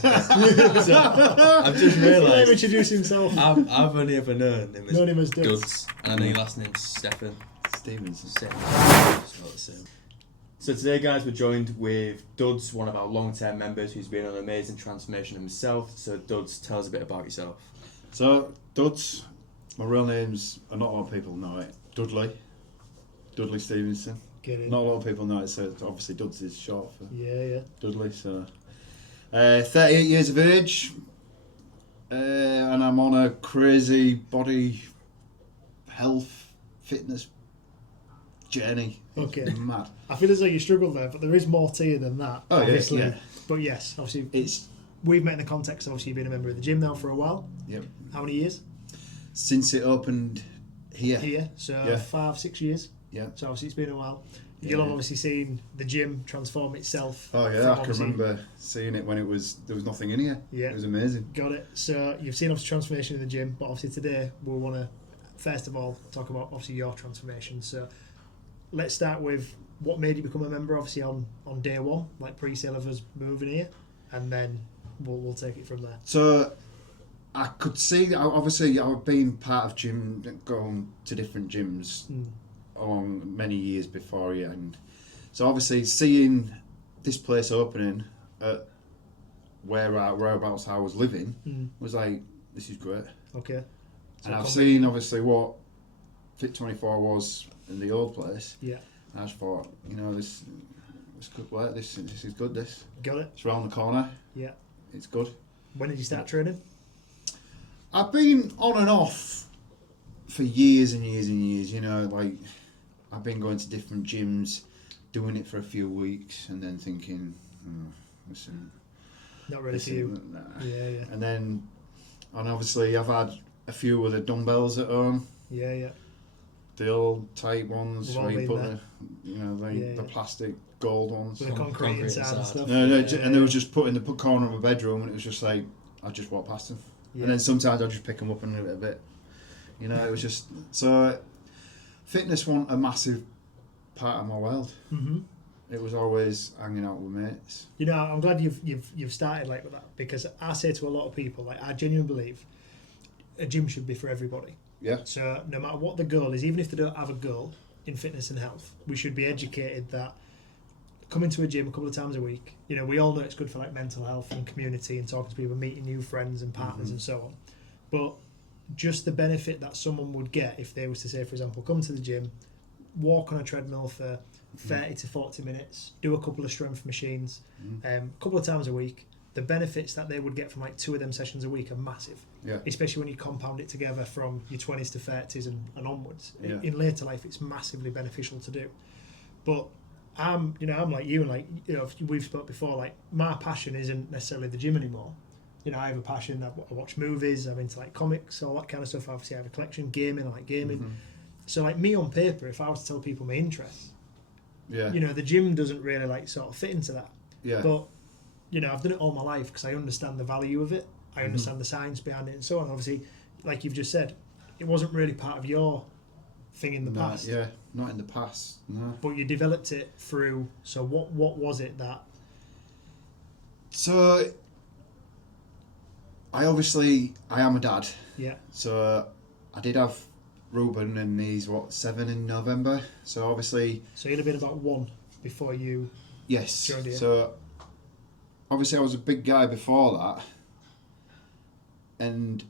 So I've just Let him realised introduce himself. I've only ever known him as Duds. Duds, and I know your last name's Stefan Stevenson. It's not the same. So today, guys, we're joined with Duds, one of our long-term members who's been on an amazing transformation himself. So Duds, tell us a bit about yourself. So, Duds, my real name's, not a lot of people know it, Dudley Stevenson. Get in. Not a lot of people know it, so obviously Duds is short for Yeah. Dudley. So, 38 years of age, and I'm on a crazy body, health, fitness journey. Okay. It's mad. I feel as though you struggled there, but there is more to you than that. Oh, obviously. yeah. But yes, obviously, It's we've met in the context of obviously you've been a member of the gym now for a while. Yep. How many years? Since it opened here. Here, so Yeah. 5-6 years. Yeah. So obviously it's been a while. Yeah. You'll have obviously seen the gym transform itself. Oh yeah, from I can obviously- remember seeing it when there was nothing in here. Yeah. It was amazing. Got it. So you've seen obviously transformation in the gym, but obviously today we'll want to first of all talk about obviously your transformation. So let's start with what made you become a member. Obviously on day one, like pre-sale of us moving here, and then we'll take it from there. So I could see, obviously I've been part of gym, going to different gyms along many years before you, and so obviously seeing this place opening at whereabouts I was living was like, this is great. Okay. And I've seen obviously what Fit24 was in the old place. Yeah. And I just thought, this could work. This is good. This. Got it. It's round the corner. Yeah. It's good. When did you start training? I've been on and off for years and years and years. Like I've been going to different gyms, doing it for a few weeks, and then thinking, listen, Not really for you. nah. Yeah. And obviously I've had a few of the dumbbells at home. Yeah. The old tight ones We've where all you been put there. the plastic gold ones. With the concrete inside and stuff. No, and they were just put in the corner of my bedroom, and it was just like I just walk past them, and then sometimes I just pick them up and a bit. It was just so. Fitness wasn't a massive part of my world. Mm-hmm. It was always hanging out with mates. I'm glad you've started like with that, because I say to a lot of people, like, I genuinely believe a gym should be for everybody. Yeah. So no matter what the goal is, even if they don't have a goal in fitness and health, we should be educated that coming to a gym a couple of times a week, we all know it's good for like mental health and community and talking to people, meeting new friends and partners and so on. But just the benefit that someone would get if they was to say, for example, come to the gym, walk on a treadmill for 30 to 40 minutes, do a couple of strength machines, a couple of times a week, the benefits that they would get from like 2 of them sessions a week are massive. Yeah. Especially when you compound it together from your 20s to 30s and onwards. Yeah. In later life, it's massively beneficial to do. But I'm like you, and like, we've spoke before, like, my passion isn't necessarily the gym anymore. I have a passion. I watch movies. I'm into like comics, all that kind of stuff. Obviously, I have a collection. Gaming, I like gaming. So like me on paper, if I was to tell people my interests, the gym doesn't really like sort of fit into that. Yeah. But I've done it all my life because I understand the value of it. I understand the science behind it and so on. Obviously, like you've just said, it wasn't really part of your thing in the past. Yeah, not in the past. No. But you developed it through. So what was it that? So I am a dad. Yeah. So I did have Ruben, and he's 7 in November. So obviously. So you'd have been about 1 before you. Yes. joined here. So obviously I was a big guy before that, and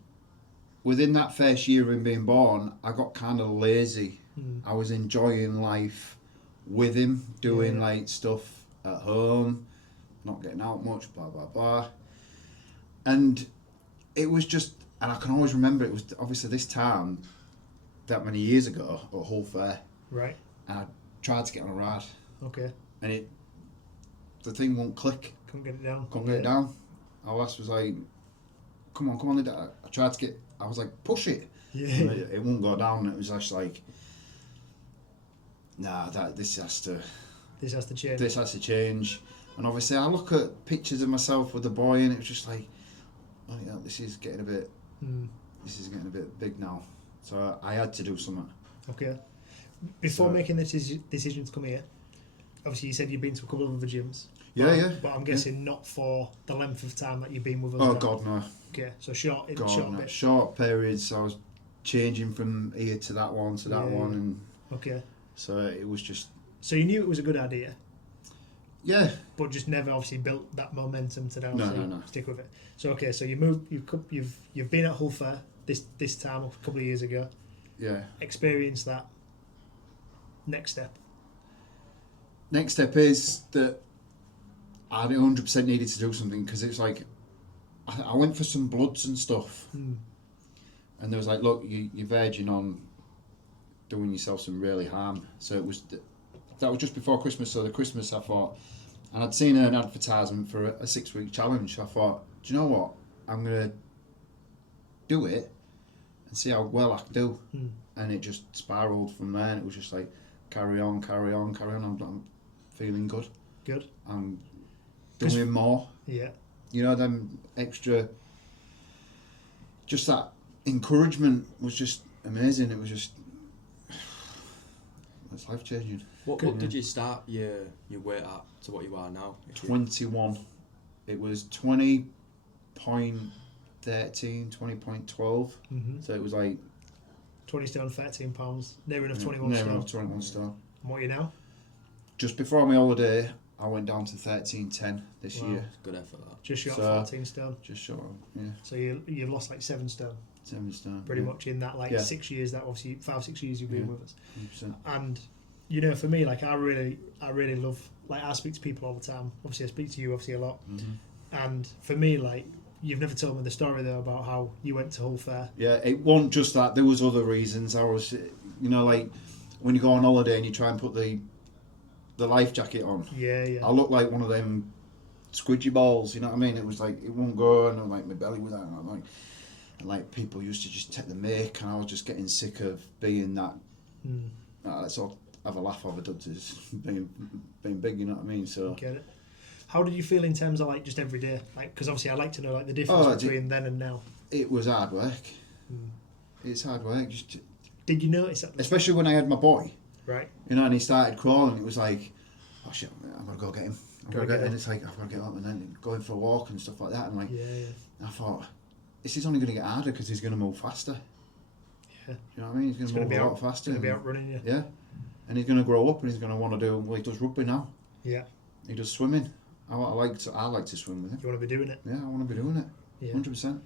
within that first year of him being born, I got kind of lazy. I was enjoying life with him, doing like stuff at home, not getting out much, blah blah blah, and it was just, and I can always remember it was obviously this time that many years ago at Hull Fair, Right. and I tried to get on a ride, Okay. and the thing won't click. Couldn't get it down. Couldn't get it down. Our lass was like, come on. I tried to I was like, push it. Yeah. And it won't go down. It was just like, nah, this has to change. This has to change. And obviously I look at pictures of myself with the boy, and it was just like, oh yeah, this is getting a bit big now. So I had to do something. Okay. Before making the decision to come here, obviously you said you've been to a couple of other gyms. Yeah. But I'm guessing not for the length of time that you've been with us. Oh then. God, no. Okay, so short bit. Short periods. I was changing from here to that one to that one, and okay. so it was just. So you knew it was a good idea. Yeah. But just never obviously built that momentum to now No. stick with it. So okay, so you moved. You've been at Hull Fair this time a couple of years ago. Yeah. Experienced that. Next step. Next step is that I 100% needed to do something, because it's like I went for some bloods and stuff, and there was like, look, you're verging on doing yourself some really harm. So it was that was just before Christmas. So the Christmas, I thought, and I'd seen an advertisement for a 6-week challenge. I thought, do you know what? I'm gonna do it and see how well I can do. And it just spiraled from there. And it was just like carry on. I'm feeling good. Good. I'm doing more. Yeah. You know, them extra. Just that encouragement was just amazing. It was just. It's life changing. What did you start your weight at to what you are now? 21. It was 20.13, 20.12. So it was like 20 stone, 13 pounds, near enough 21 near stone. enough 21 stone. And what are you now? Just before my holiday, I went down to 13.10 this year. It's good effort, that. Just short of 14 stone. Just short of, yeah. So you've lost like 7 stone. 7 stone. Pretty much in that 6 years, that obviously 5-6 years you've been with us. 100%. And you know, for me, like I really love, like I speak to people all the time. Obviously I speak to you obviously a lot. And for me, like, you've never told me the story though about how you went to Hull Fair. Yeah, it wasn't just that. There was other reasons. I was, you know, like when you go on holiday and you try and put the life jacket on. Yeah. I looked like one of them squidgy balls. You know what I mean? It was like it wouldn't go, and like my belly was out, and like people used to just take the mick, and I was just getting sick of being that. Let's all have a laugh over dudes as being big. You know what I mean? So. Get it. How did you feel in terms of like just every day? Like, because obviously I'd like to know like the difference between then and now. It was hard work. It's hard work. Did you notice that? Especially when I had my boy. Right. You know, and he started crawling. It was like, oh shit, I'm gonna go get him. And it's like I've got to get up and then going for a walk and stuff like that. And like, I thought, this is only going to get harder because he's going to move faster. Yeah. You know what I mean? He's going to move a lot faster. He's going to be out running you. Yeah. And he's going to grow up and he's going to want to do. Well, he does rugby now. Yeah. He does swimming. I like to swim with him. You want to be doing it? Yeah, I want to be doing it. Yeah. 100%.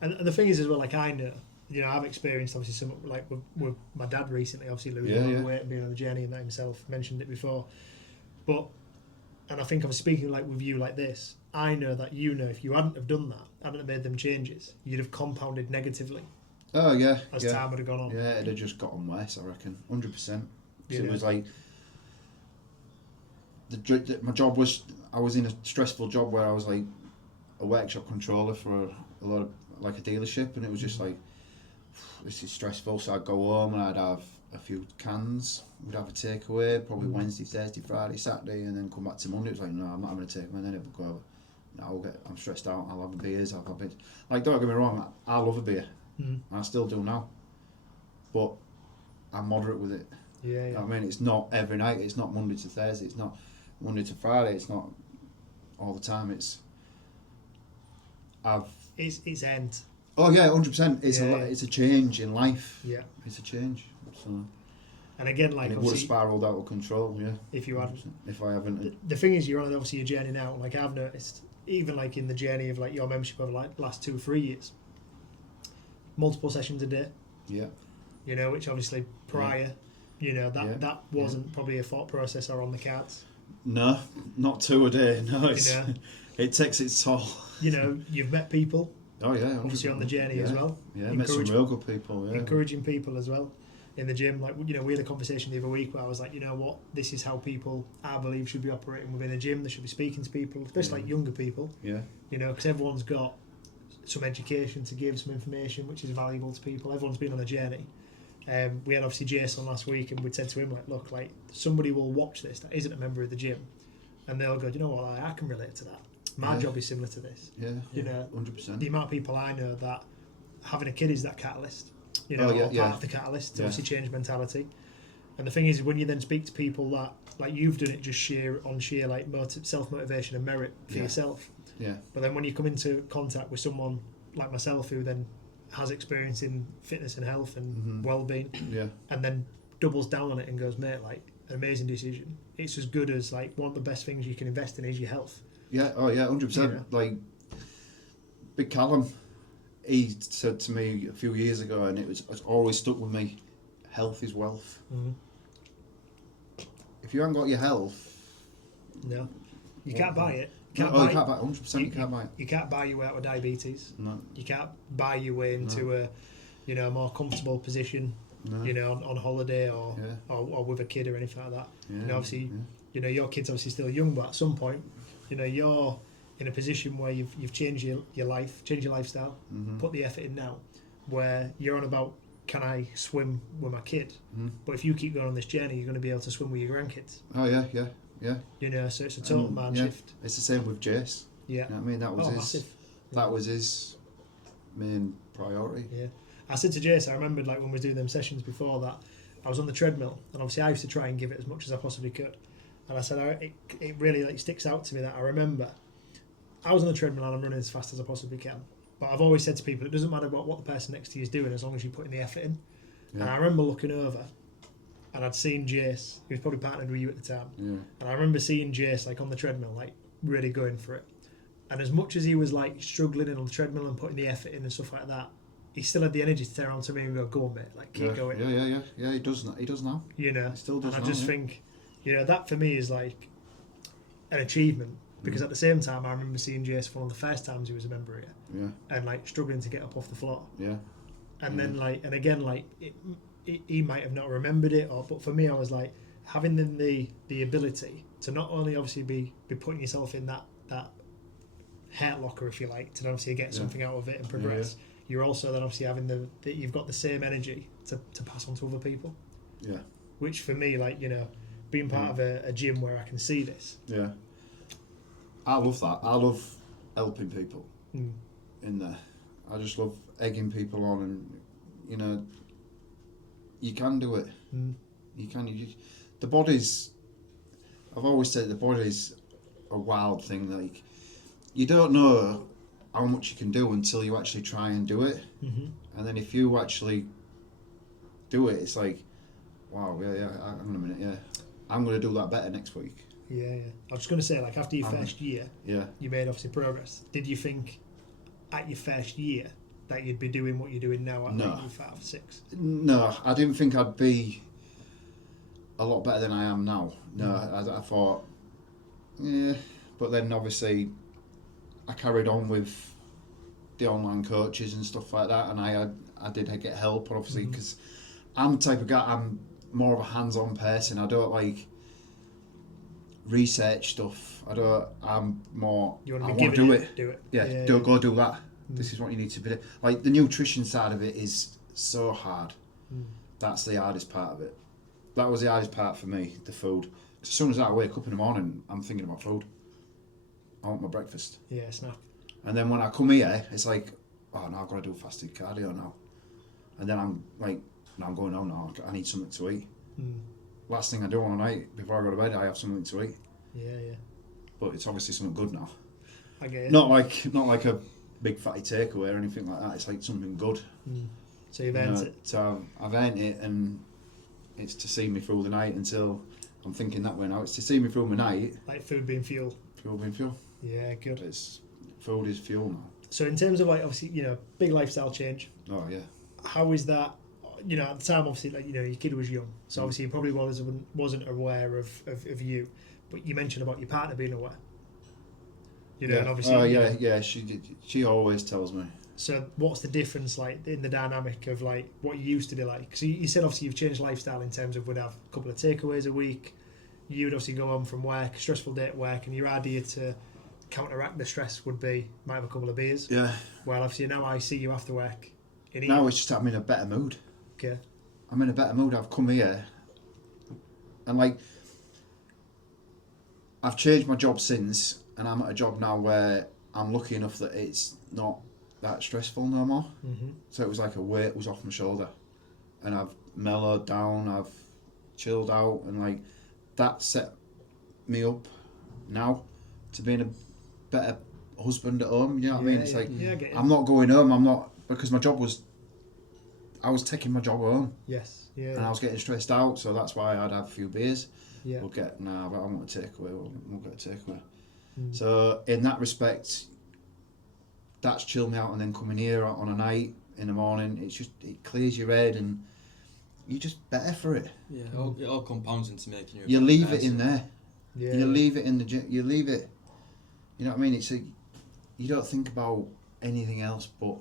And the thing is as well, like I know, you know, I've experienced obviously some like with my dad recently, obviously losing a lot of weight and being on the journey, and that himself mentioned it before. But and I think I was speaking like with you like this. I know that you know if you hadn't have done that, hadn't have made them changes, you'd have compounded negatively. Oh yeah. As time would have gone on. Yeah, it'd have just gotten worse, I reckon. 100%. So it was like my job was. I was in a stressful job where I was like a workshop controller for a lot of like a dealership, and it was just like this is stressful. So I'd go home and I'd have a few cans. We'd have a takeaway, probably Wednesday, Thursday, Friday, Saturday, and then come back to Monday. It was like, no, I'm not having a takeaway. And then it would go, no, I'm stressed out. I'll have a beers. I'll have a bit. Like, don't get me wrong, I love a beer. I still do now, but I'm moderate with it. Yeah. You know what I mean, it's not every night. It's not Monday to Thursday. It's not Monday to Friday. It's not all the time. It's end. Oh yeah, 100%. It's a change in life. Yeah, it's a change. So. And again, like and it would have spiraled out of control. Yeah. If you hadn't. If I haven't. The thing is, you're on obviously your journey now. Like I've noticed, even like in the journey of like your membership over like the last 2 or 3 years, multiple sessions a day. Yeah. You know, which obviously prior, you know, that wasn't probably a thought process or on the cards. No, not 2 a day. No, it takes its toll. You know, you've met people. Oh yeah, obviously on the journey as well. Yeah, met some real good people. Yeah, encouraging people as well in the gym. Like, you know, we had a conversation the other week where I was like, you know what, this is how people I believe should be operating within a gym. They should be speaking to people, especially like younger people. Yeah. You know, because everyone's got some education to give, some information which is valuable to people. Everyone's been on a journey. We had obviously Jason last week, and we said to him like, look, like somebody will watch this that isn't a member of the gym, and they'll go, you know what, I can relate to that. My job is similar to this. Yeah, you know, 100%. The amount of people I know that having a kid is that catalyst. You know, part of the catalyst to obviously change mentality. And the thing is, when you then speak to people that, like you've done it just sheer like self-motivation and merit for yourself. Yeah. But then when you come into contact with someone like myself who then has experience in fitness and health and well-being, and then doubles down on it and goes, mate, like, an amazing decision. It's as good as, like, one of the best things you can invest in is your health. Yeah, 100%. You know? Like, Big Callum, he said to me a few years ago, and it's always stuck with me, health is wealth. If you haven't got your health... No. You can't buy it. You can't buy it. 100% you can't buy it. You can't buy your way out of diabetes. No. You can't buy your way into a more comfortable position, on holiday or with a kid or anything like that. Yeah. Obviously, your kid's obviously still young, but at some point, you're in a position where you've changed your life, changed your lifestyle, put the effort in now, where you're on about, can I swim with my kid? But if you keep going on this journey, you're going to be able to swim with your grandkids. Oh, yeah. So it's a total mind shift. It's the same with Jace. Yeah. You know what I mean? That was massive. That was his main priority. Yeah. I said to Jace, I remembered, like, when we were doing them sessions before that, I was on the treadmill, and obviously I used to try and give it as much as I possibly could. And I said, it really, like, sticks out to me that I remember I was on the treadmill and I'm running as fast as I possibly can. But I've always said to people, it doesn't matter what the person next to you is doing as long as you're putting the effort in. Yeah. And I remember looking over, and I'd seen Jace, he was probably partnered with you at the time. Yeah. And I remember seeing Jace, like, on the treadmill, like, really going for it. And as much as he was, like, struggling on the treadmill and putting the effort in and stuff like that, he still had the energy to turn around to me and go on, mate, like, keep going. Yeah, he does now. He still does. And I just think, that for me is, like, an achievement. Because at the same time, I remember seeing Jace for one of the first times he was a member here. Yeah. And, like, struggling to get up off the floor. Yeah. And then, like, and again, like, he might have not remembered it, but for me, I was like, having the ability to not only obviously be putting yourself in that hurt locker, if you like, to obviously get something out of it and progress. Yeah. You're also then obviously having you've got the same energy to pass on to other people. Yeah. Which for me, like, being part of a gym where I can see this. Yeah. I love that. I love helping people in there. I just love egging people on, and you can do it. You can. The body's. I've always said the body's a wild thing. Like, you don't know how much you can do until you actually try and do it, and then if you actually do it, it's like, wow, hang on a minute, I'm going to do that better next week. Yeah. I was just going to say, like, after your first year, you made obviously progress. Did you think at your first year that you'd be doing what you're doing now at like 5 or 6? No, I didn't think I'd be a lot better than I am now. No, I thought, but then obviously I carried on with the online coaches and stuff like that, and I did get help, obviously, because I'm the type of guy, I'm more of a hands-on person. I don't like research stuff. I'm more, I want to do it. Yeah, go do that. This is what you need to be. Like, the nutrition side of it is so hard. That's the hardest part of it. That was the hardest part for me, the food. As soon as I wake up in the morning, I'm thinking about food. I want my breakfast. Yeah, snap. And then when I come here, it's like, oh, no, I've got to do fasted cardio now. And then I'm like, no, I'm going home now. I need something to eat. Last thing I do on the night, before I go to bed, I have something to eat. Yeah. But it's obviously something good now. I get it. Not like a big fatty takeaway or anything like that. It's like something good. So you've earned it. So I've earned it, and it's to see me through the night until I'm thinking that way now. It's to see me through my night. Like food being fuel. Fuel being fuel. Yeah, good. Food is fuel now. So in terms of, like, obviously, big lifestyle change. Oh yeah. How is that? At the time, obviously, like, your kid was young, so obviously he probably wasn't aware of you. But you mentioned about your partner being aware. And obviously. She always tells me. So what's the difference, like, in the dynamic of, like, what you used to be like? So you said obviously you've changed lifestyle in terms of would have a couple of takeaways a week. You'd obviously go home from work, stressful day at work, and your idea to counteract the stress would be might have a couple of beers. Yeah. Well, obviously now I see you after work. Now it's just I'm in a better mood. Okay. I'm in a better mood. I've come here, and, like, I've changed my job since, and I'm at a job now where I'm lucky enough that it's not that stressful no more. So it was like a weight was off my shoulder, and I've mellowed down. chilled out, and like that set me up now to being a better husband at home. You know what I mean? It's like I'm not going home. I'm not, because my job was, I was taking my job home. Yes. Yeah. And I was getting stressed out, so that's why I'd have a few beers. Yeah. But I want a takeaway. We'll get a takeaway. So in that respect, that's chilled me out. And then coming here on a night in the morning, it clears your head and you're just better for it. Yeah, it all compounds into making you. You leave it in there. Yeah. You leave it in the gym. You leave it. You know what I mean? You don't think about anything else but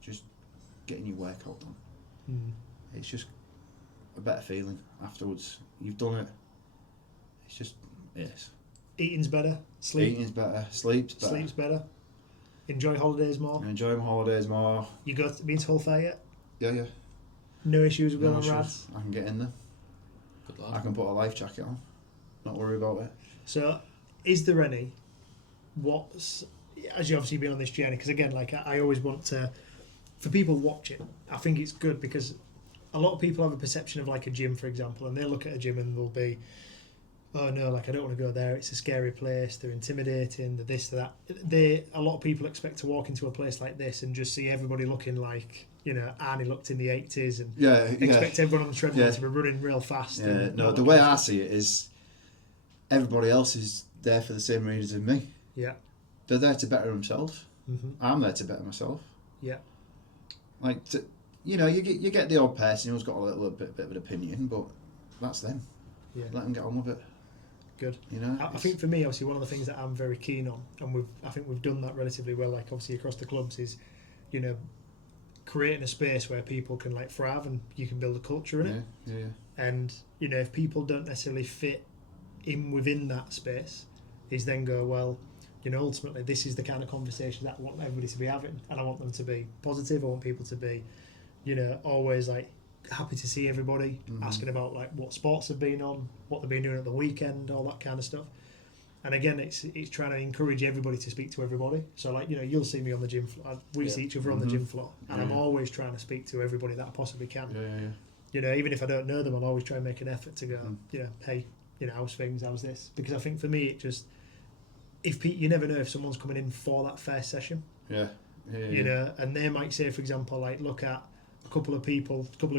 just getting your workout done. It's just a better feeling afterwards. You've done it. It's just, yes. Eating's better. Eating's better. Sleep's better. Sleep's better. Enjoy holidays more. Enjoy my holidays more. You been to Hull Fair yet? Yeah. No issues with going on issues. rides? I can get in there. Good luck. I can put a life jacket on. Not worry about it. So, is there any, as you obviously been on this journey, because again, like I always want to, for people watching, I think it's good because a lot of people have a perception of like a gym, for example, and they look at a gym and they'll be, oh no, like I don't want to go there, it's a scary place, they're intimidating, they're this, they're that. A lot of people expect to walk into a place like this and just see everybody looking like, you know, Arnie looked in the 80s and expect everyone on the treadmill to be running real fast. Yeah, no, the way I see it is everybody else is there for the same reason as me. Yeah. They're there to better themselves. I'm there to better myself. Yeah. Like, you get the odd person who's got a little bit of an opinion, but that's them. Yeah. Let them get on with it. Good. You know, I think for me, obviously, one of the things that I'm very keen on, and I think we've done that relatively well, like obviously across the clubs, is, you know, creating a space where people can like thrive and you can build a culture in it. Yeah. And you know, if people don't necessarily fit in within that space, is then go, well, you know, ultimately this is the kind of conversation that I want everybody to be having, and I want them to be positive. I want people to be, you know, always like happy to see everybody, asking about like what sports have been on, what they've been doing at the weekend, all that kind of stuff. And again, it's trying to encourage everybody to speak to everybody. So like, you know, you'll see me on the gym floor. We see each other on the gym floor, and I'm always trying to speak to everybody that I possibly can. Yeah. You know, even if I don't know them, I'll always try and make an effort to go, you know, hey, you know, how's things, how's this? Because I think for me, it just, you never know if someone's coming in for that first session. Yeah. You know, and they might say, for example, like look at a couple of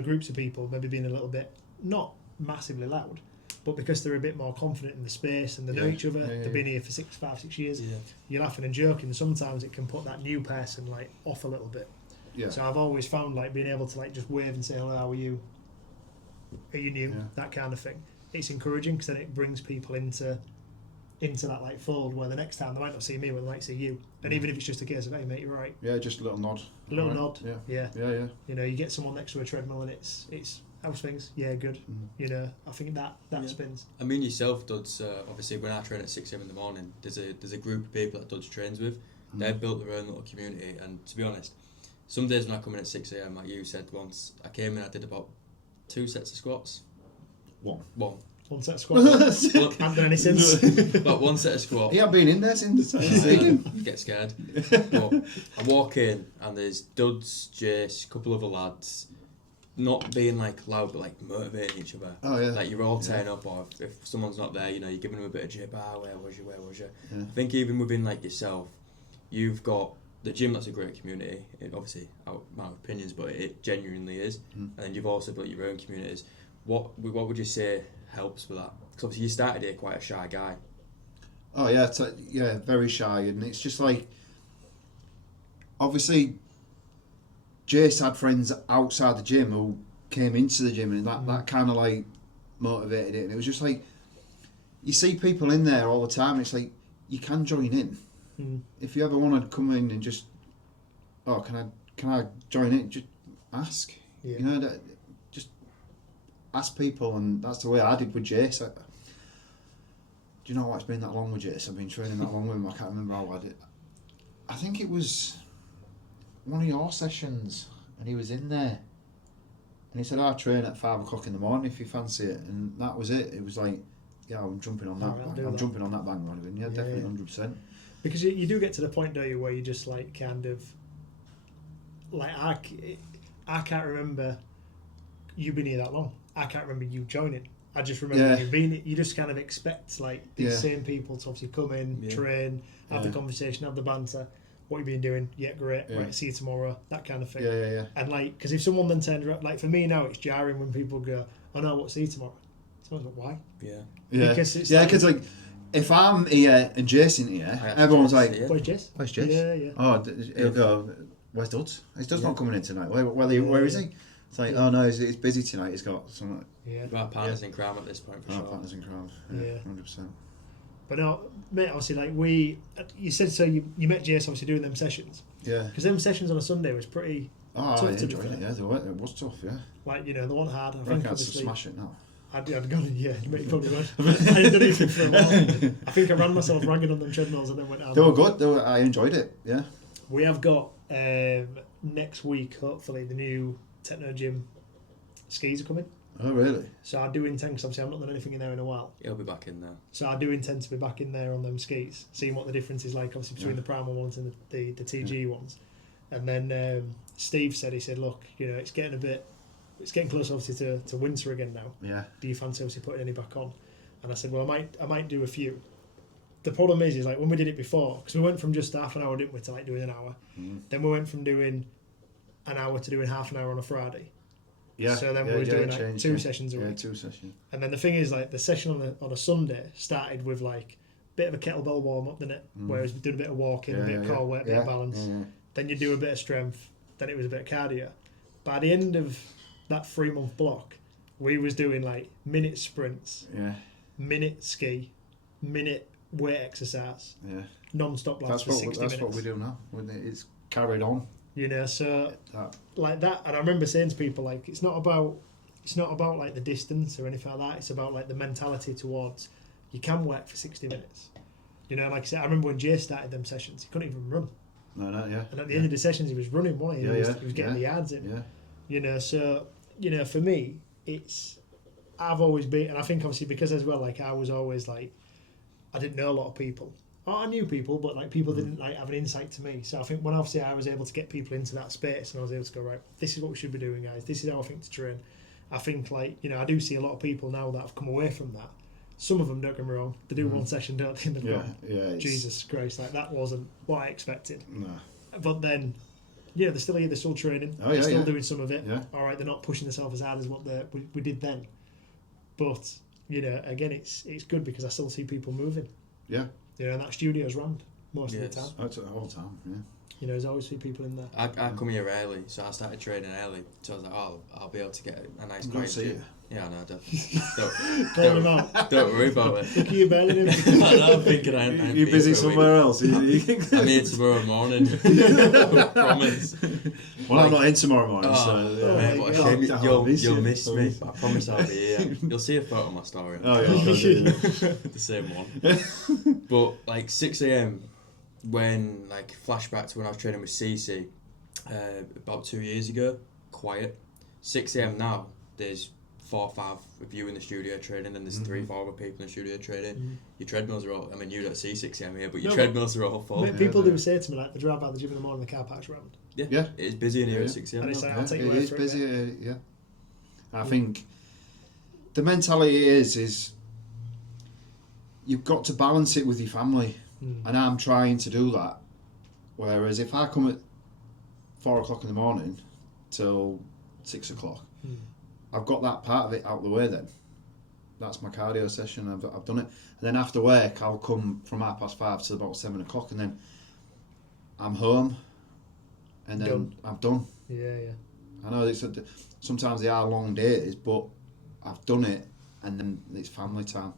groups of people maybe being a little bit not massively loud, but because they're a bit more confident in the space and they know each other, they've been here for 5, 6 years, you're laughing and joking. Sometimes it can put that new person like off a little bit. Yeah. So I've always found like being able to like just wave and say, hello, how are you? Are you new? That kind of thing. It's encouraging because then it brings people into that like fold where the next time they might not see me, but they might see you. And even if it's just a case of, hey mate, you're right. Yeah, just a little nod. A little nod. Yeah. You know, you get someone next to a treadmill and it's how's things? Yeah, good. You know, I think that spins. I mean yourself, Duds. Obviously, when I train at 6 a.m. in the morning, there's a group of people that Duds trains with. They've built their own little community, and to be honest, some days when I come in at 6 a.m, like you said once, I came in, I did about 2 sets of squats. One. One set of squats. Haven't done any since. About 1 set of squats. Yeah, I've been in there since. You get scared. But I walk in and there's Duds, Jace, a couple other lads, not being like loud but like motivating each other. Oh yeah. Like you're all turning up, or if someone's not there, you know, you're giving them a bit of jib. Where was you? Yeah. I think even within like yourself, you've got the gym. That's a great community. It obviously, out my opinions, but it genuinely is. And then you've also built your own communities. What would you say helps with that? Because obviously you started here quite a shy guy. Oh yeah, very shy, and it's just like, obviously, Jace had friends outside the gym who came into the gym, and that kind of like motivated it. And it was just like, you see people in there all the time. It's like you can join in if you ever want to come in and just, oh, can I join in? Just ask. Yeah. You know, just ask people, and that's the way I did with Jace. Do you know what? It's been that long with Jace. I've been training that long with him. I can't remember how I did. I think it was one of your sessions, and he was in there, and he said, I train at 5 o'clock in the morning if you fancy it, and that was it. It was like, yeah, I'm jumping on that. I'm jumping on that bandwagon. Yeah, definitely, 100%. Because you do get to the point, don't you, where you just like kind of like I can't remember you been here that long. I can't remember you joining. I just remember you being. You just kind of expect like these same people to obviously come in, train, have the conversation, have the banter. What you been doing? Yeah, great. Yeah. Right, see you tomorrow. That kind of thing. Yeah. And like, because if someone then turns around, like for me now, it's jarring when people go, "Oh no, what? See you tomorrow." Someone's like, "Why?" Yeah. Because it's because like if I'm here and Jason here, everyone's like, "Where's Jess?" Where's Jess? Yeah. Oh, he'll go, "Where's Duds? Is Duds not coming in tonight? Where is he?" It's like, oh no, he's busy tonight. He's got some. We're partners in crime at this point for sure. Partners in crime. 100%. But no, mate, obviously, like you said, so you met Jace obviously doing them sessions. Yeah. Because them sessions on a Sunday was pretty tough to do. Yeah, it was tough, yeah. Like, they weren't hard. I think I'd smash it now. I'd gone in, you probably would. I didn't even for a while. I think I ran myself ragged on them treadmills and then went out. They were good. I enjoyed it, yeah. We have got, next week, hopefully, the new Techno Gym skis are coming. Oh, really? So I do intend, because obviously I've not done anything in there in a while. He'll be back in there. So I do intend to be back in there on them skis, seeing what the difference is like, obviously, between the Primal ones and the TG ones. And then Steve said, look, it's getting close, obviously, to winter again now. Yeah. Do you fancy, obviously, putting any back on? And I said, well, I might do a few. The problem is like when we did it before, because we went from just half an hour, didn't we, to like doing an hour. Then we went from doing an hour to doing half an hour on a Friday. Yeah. So then we were doing like two sessions a week. 2 sessions. And then the thing is, like, the session on a Sunday started with like a bit of a kettlebell warm up, didn't it? Whereas we did a bit of walking, a bit of core work, a bit of balance. Yeah. Then you do a bit of strength. Then it was a bit of cardio. By the end of that 3-month block, we was doing like minute sprints, minute ski, minute weight exercise, non-stop lads for 60 minutes. That's what we do now. It's carried on. So like that, and I remember saying to people, like, it's not about like the distance or anything like that. It's about like the mentality towards you can work for 60 minutes. Like I said, I remember when Jay started them sessions, he couldn't even run. No, yeah. And at the end of the sessions, he was running, wasn't he? He was getting the yards in. Yeah. So for me, I've always been, and I think obviously because as well, like I was always like, I didn't know a lot of people. I knew people, but like people didn't like have an insight to me. So I think when obviously I was able to get people into that space, and I was able to go, right, this is what we should be doing, guys. This is how I think to train. I think like I do see a lot of people now that have come away from that. Some of them, don't get me wrong, they do one session, don't they? And they've Jesus Christ, like that wasn't what I expected. No. But then, they're still here, they're still training, they're still doing some of it. Yeah. All right, they're not pushing themselves as hard as what we did then. But again, it's good because I still see people moving. Yeah. And that studio's rammed most of the time. That's the whole time, yeah. There's always few people in there. I come here early, so I started training early. So I was like, I'll be able to get a nice quiet gym. Yeah, no, don't worry about it. Look at you bailing him. I'm thinking I'm you busy somewhere else? I'm here tomorrow morning. Promise. Well, I'm not in tomorrow morning, mate, what a shame. You'll miss me. I promise I'll be here. You'll see a photo of my story. Oh, yeah. The same one. But like 6 a.m, when like flashback to when I was training with CC about 2 years ago, quiet. 6 a.m. now, there's 4 or 5 of you in the studio training, and there's 3 or 4 other people in the studio training. Your treadmills are all, I mean, you don't see 6 a.m. here, but your treadmills are all full. People do say to me, like, they drive by the gym in the morning, the car park's rammed. Yeah. It's busy in here at 6 a.m. And it's like, I'll take you away for it. It is busy, yeah. I think the mentality is you've got to balance it with your family. And I'm trying to do that. Whereas if I come at 4 o'clock in the morning till 6 o'clock, I've got that part of it out the way then. That's my cardio session, I've done it. And then after work, I'll come from 5:30 to about 7 o'clock, and then I'm home, and then I'm done. Yeah. I know sometimes they are long days, but I've done it, and then it's family time.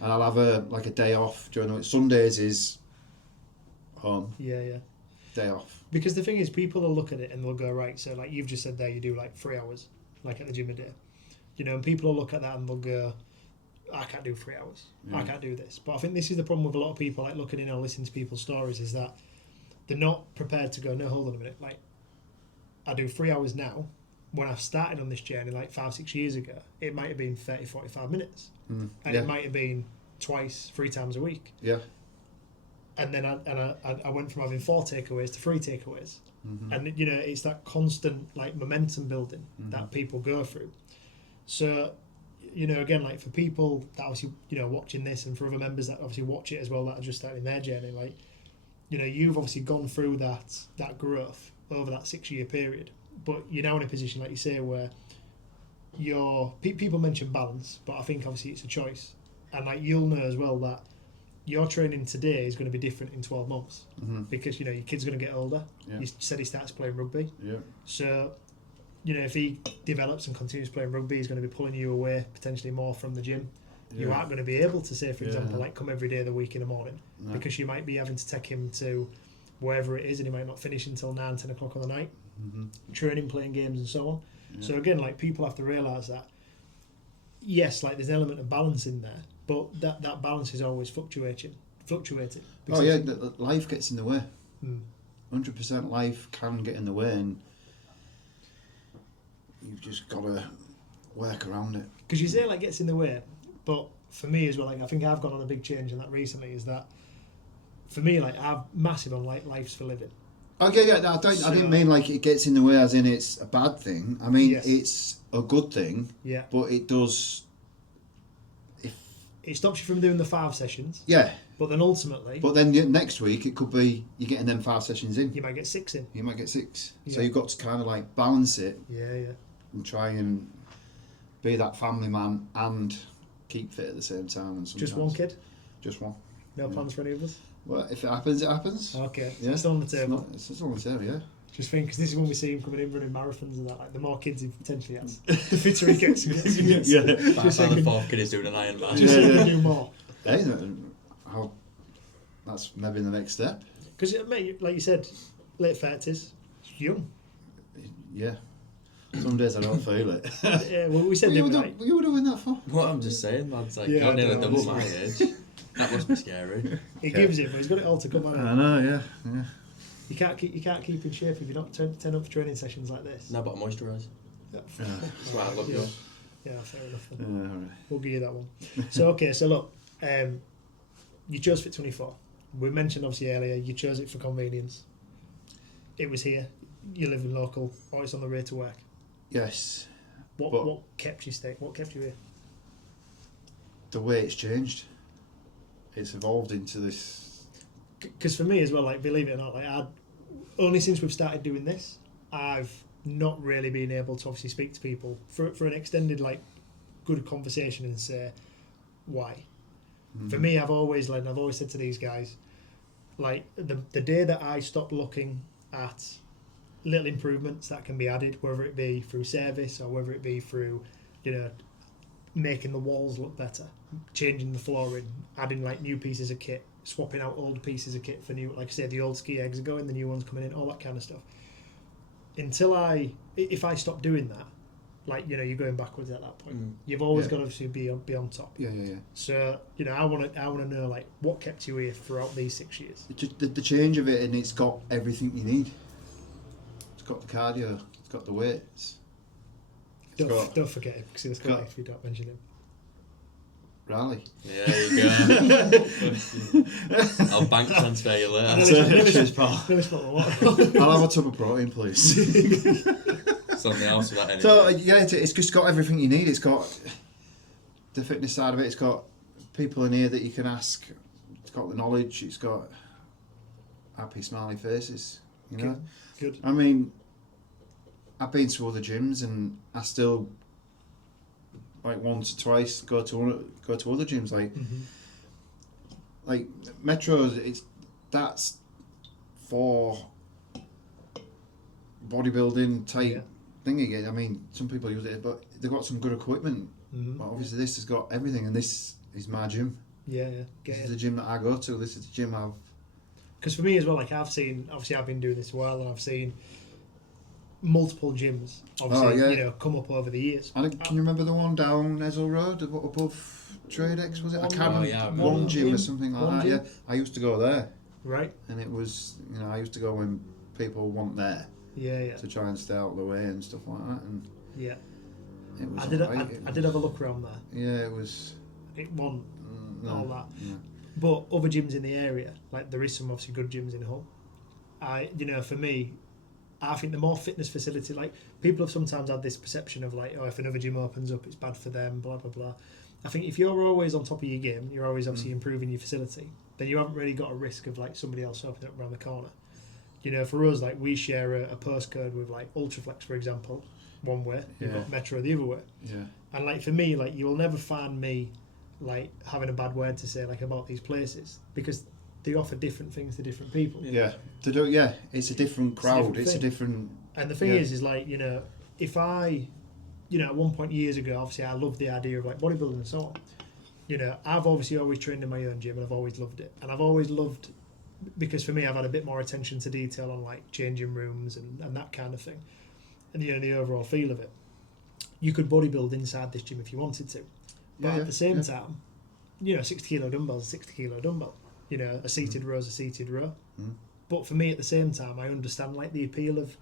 And I'll have a day off during the week. Sundays is home. Yeah. Day off. Because the thing is, people will look at it and they'll go, right, so like you've just said there, you do like 3 hours, like at the gym a day. And people will look at that and they'll go, I can't do 3 hours. I can't do this. But I think this is the problem with a lot of people, like looking in or listening to people's stories, is that they're not prepared to go, no, hold on a minute, like I do 3 hours now. When I started on this journey like 5-6 years ago, it might have been 30-45 minutes. And it might have been 2-3 times a week. Yeah. And then I went from having 4 takeaways to 3 takeaways. And it's that constant like momentum building that people go through. So, you know, again, like for people that obviously, you know, watching this, and for other members that obviously watch it as well that are just starting their journey, like, you know, you've obviously gone through that growth over that 6-year period, but you're now in a position, like you say, where people mention balance, but I think obviously it's a choice, and like you'll know as well that your training today is going to be different in 12 months because, you know, your kid's going to get older. Yeah. You said he starts playing rugby. Yeah. So, you know, if he develops and continues playing rugby, he's going to be pulling you away potentially more from the gym. Yeah. You aren't going to be able to say, for example, like come every day of the week in the morning because you might be having to take him to wherever it is and he might not finish until 9, 10 o'clock on the night, training, playing games and so on. Yeah. So again, like people have to realise that, yes, like there's an element of balance in there, but that balance is always fluctuating. Oh yeah, life gets in the way. 100% life can get in the way, and you've just got to work around it. Because you say like gets in the way, but for me as well, like I think I've gone on a big change in that recently. Is that for me, like I'm massive on like life's for living. Okay, yeah, I didn't mean like it gets in the way as in it's a bad thing. I mean it's a good thing. Yeah. But it does. It stops you from doing the 5 sessions. Yeah. But then ultimately... But then next week, it could be you're getting them 5 sessions in. You might get 6 in. You might get 6. Yeah. So you've got to kind of like balance it. Yeah. And try and be that family man and keep fit at the same time. And just one kid? Just one. No plans for any of us? Well, if it happens, it happens. Okay. Yeah. It's on the table. It's on the table, yeah. Just think, because this is when we see him coming in running marathons and that, like the more kids he potentially has, the fitter he gets. Yeah. Just the 4th kid is doing an Ironman. Just do more. Hey, that's maybe the next step. Because, like you said, late 30s, young. Yeah. Some days I don't feel it. Yeah, well, we said what you were doing that for? What I'm just saying, lads, like, you're nearly double my age. That must be scary. He gives it, but he's got it all to come out. I know, yeah. You can't keep in shape if you're not turn up for training sessions like this. No, but I moisturise. Yeah. That's why I love you. Yeah, fair enough. Right. We'll give you that one. So look, you chose Fit24. We mentioned obviously earlier you chose it for convenience. It was here. You live in local, or it's on the way to work. Yes. What kept you staying? What kept you here? The way it's changed. It's evolved into this. Because for me as well, like believe it or not, like only since we've started doing this, I've not really been able to obviously speak to people for an extended like good conversation and say why. For me, I've always said to these guys, like the day that I stop looking at little improvements that can be added, whether it be through service or whether it be through, you know, making the walls look better, changing the flooring, adding like new pieces of kit, swapping out old pieces of kit for new, like I said, the old ski eggs are going, the new ones coming in, all that kind of stuff. If I stop doing that, like, you know, you're going backwards at that point. You've always got to obviously be on top. Yeah. So, you know, I want to know like what kept you here throughout these 6 years. The change of it, and it's got everything you need. It's got the cardio. It's got the weights. Don't forget him because he'll call if you don't mention him. Rally. Yeah, there you go. I'll bank transfer you later. Cheers, pal. I'll have a tub of protein, please. Something else with that energy. So yeah, it's just got everything you need. It's got the fitness side of it. It's got people in here that you can ask. It's got the knowledge. It's got happy, smiley faces. You know. Good. I mean, I've been to other gyms and I still like once or twice go to other gyms like Metro. That's for bodybuilding type thing again. I mean, some people use it, but they've got some good equipment. But obviously, this has got everything, and this is my gym. Yeah. This is the gym that I go to. This is the gym I've. Because for me as well, like I've been doing this a while, and I've seen multiple gyms, obviously, you know, come up over the years. Can you remember the one down Ezel Road, above Trade X, was it? I can't remember. One gym or something like that. Yeah, I used to go there. Right. And it was, you know, I used to go when people weren't there. Yeah. To try and stay out of the way and stuff like that. And yeah. It was. I did have a look around there. Yeah, it was. It wasn't all that. No. But other gyms in the area, like there is some obviously good gyms in Hull. You know, for me, I think the more fitness facility, like people have sometimes had this perception of like, oh, if another gym opens up, it's bad for them, blah blah blah. I think if you're always on top of your game, you're always obviously improving your facility, then you haven't really got a risk of like somebody else opening up around the corner. You know, for us, like we share a postcode with like Ultraflex, for example, one way, you've got Metro the other way. Yeah. And like for me, like you will never find me like having a bad word to say like about these places because they offer different things to different people. Yeah. To do it's a different crowd. It's a different. And the thing is like, you know, if I, you know, at one point years ago, obviously I loved the idea of like bodybuilding and so on. You know, I've obviously always trained in my own gym and I've always loved it. And I've always loved, because for me I've had a bit more attention to detail on like changing rooms and that kind of thing. And you know, the overall feel of it. You could bodybuild inside this gym if you wanted to. But at the same time, you know, 60 kilo dumbbells, 60 kilo dumbbell. You know, a seated row is a seated row. But for me at the same time, I understand like the appeal of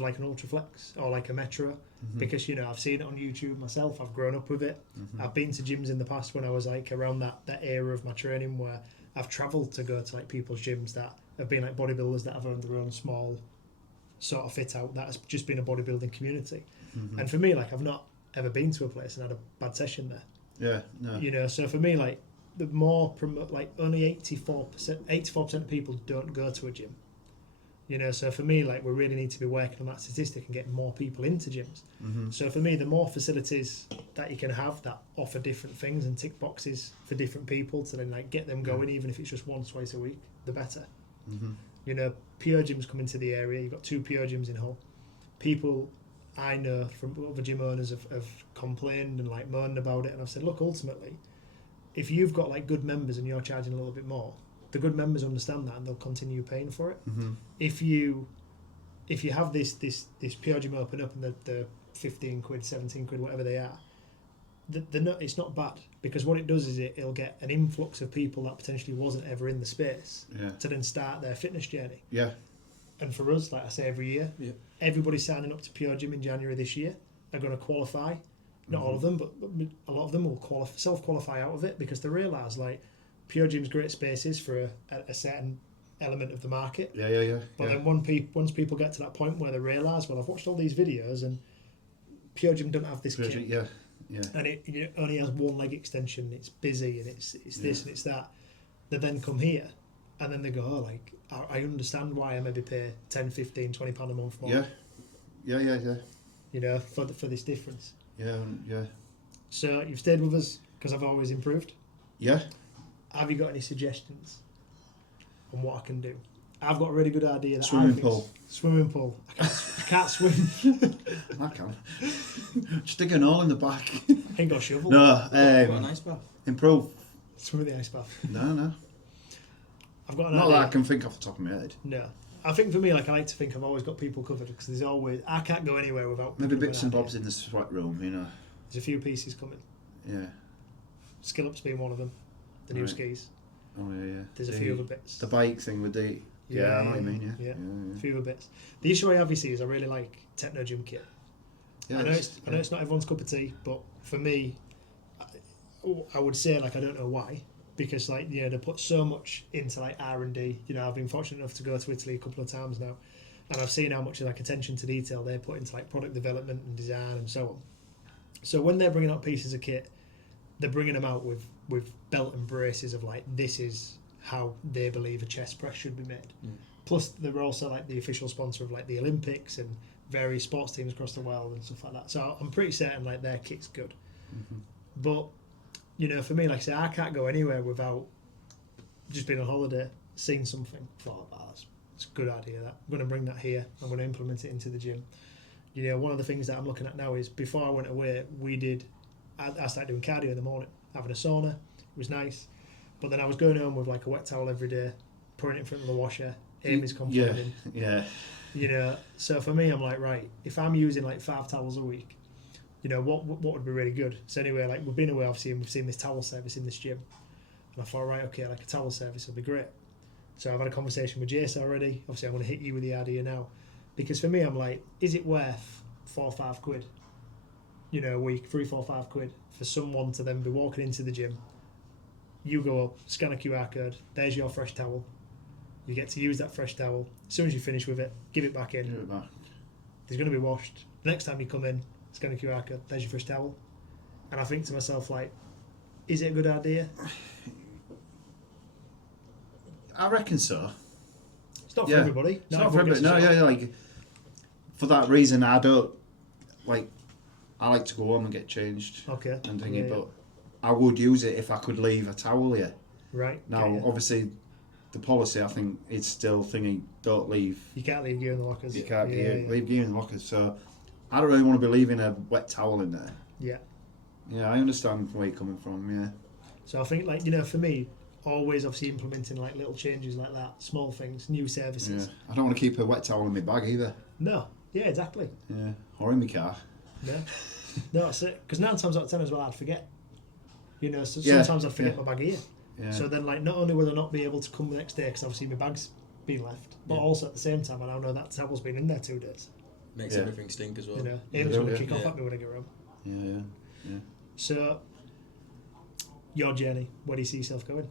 like an Ultraflex or like a Metro because, you know, I've seen it on YouTube myself. I've grown up with it. I've been to gyms in the past when I was like around that era of my training where I've travelled to go to like people's gyms that have been like bodybuilders that have owned their own small sort of fit out that has just been a bodybuilding community. And for me, like I've not ever been to a place and had a bad session there. Yeah, no. You know, so for me, like the more like only 84% of people don't go to a gym. You know, so for me, like we really need to be working on that statistic and getting more people into gyms. So for me, the more facilities that you can have that offer different things and tick boxes for different people to then like get them going, even if it's just once, twice a week, the better. You know, pure gyms come into the area. You've got 2 pure gyms in Hull. People I know from other gym owners have complained and like moaned about it, and I've said, look, ultimately, if you've got like good members and you're charging a little bit more, the good members understand that and they'll continue paying for it. If you have this pure gym open up and the 15 quid, 17 quid, whatever they are, it's not bad, because what it does is it'll get an influx of people that potentially wasn't ever in the space to then start their fitness journey. Yeah. And for us, like I say every year, everybody signing up to Pure Gym in January this year are going to qualify. Not all of them, but a lot of them will self-qualify out of it because they realise like Pure Gym's great spaces for a certain element of the market. But then once people get to that point where they realise, well, I've watched all these videos and Pure Gym don't have this kit. And it only has one leg extension, it's busy and it's this and it's that. They then come here and then they go, oh, like, I understand why I maybe pay 10, 15, 20 pound a month more. Yeah. You know, for this difference. Yeah. So you've stayed with us because I've always improved. Yeah. Have you got any suggestions on what I can do? I've got a really good idea. That Swimming pool. I can't swim. I can. Just dig an hole in the back. Ain't got a shovel. No. Got an ice bath. Improve. Swim in the ice bath. No. I've got an Not idea. that I can think off the top of my head. No. I think for me, like I like to think I've always got people covered because there's always, I can't go anywhere without Maybe bits and bobs in the sweat room, you know. There's a few pieces coming. Yeah. Skill Up's been one of them. The new skis. Oh yeah. There's a few other bits. The bike thing with the I know what you mean. Yeah. A few other bits. The issue I obviously is I really like techno gym kit. Yeah, I know it's not everyone's cup of tea, but for me, I would say like I don't know why, because like they put so much into like R&D. You know, I've been fortunate enough to go to Italy a couple of times now, and I've seen how much like attention to detail they put into like product development and design and so on. So when they're bringing out pieces of kit, they're bringing them out with belt and braces of like this is how they believe a chest press should be made. Plus they're also like the official sponsor of like the Olympics and various sports teams across the world and stuff like that. So I'm pretty certain like their kit's good. But for me, like I say, I can't go anywhere without just being on holiday, seeing something. Thought, it's a good idea. That I'm going to bring that here. I'm going to implement it into the gym. One of the things that I'm looking at now is before I went away, I started doing cardio in the morning, having a sauna. It was nice. But then I was going home with like a wet towel every day, pouring it in front of the washer. Amy's complaining. Yeah. So for me, I'm like, right, if I'm using like 5 towels a week, what would be really good? So anyway, like we've been away obviously and we've seen this towel service in this gym. And I thought, right, okay, like a towel service would be great. So I've had a conversation with Jace already. Obviously I'm going to hit you with the idea now. Because for me, I'm like, is it worth 4 or 5 quid? A week, 3, 4, 5 quid for someone to then be walking into the gym. You go up, scan a QR code, there's your fresh towel. You get to use that fresh towel. As soon as you finish with it, give it back in. Give it back. It's going to be washed. The next time you come in, it's going to QR code. There's your fresh towel. And I think to myself, like, is it a good idea? I reckon so. It's not for everybody. It's not for everybody. No, yeah, like, for that reason, I don't, like, I like to go home and get changed. Okay. And thingy, but I would use it if I could leave a towel here. Right. Now, obviously, the policy, I think, is still thingy, don't leave. You can't leave gear in the lockers. You can't leave gear in the lockers. So, I don't really want to be leaving a wet towel in there. Yeah. Yeah, I understand where you're coming from, yeah. So I think, like, you know, for me, always obviously implementing like little changes like that, small things, new services. Yeah. I don't want to keep a wet towel in my bag either. No. Yeah, exactly. Yeah. Or in my car. Yeah. No, that's it. Because 9 times out of 10 as well, I'd forget. You know, so sometimes I'd forget my bag here. Yeah. So then, like, not only will I not be able to come the next day because obviously my bag's been left, but also at the same time, I now know that towel's been in there 2 days. Makes everything stink as well. You know, Amy's going to kick off at me when I get home. Yeah. So, your journey, where do you see yourself going?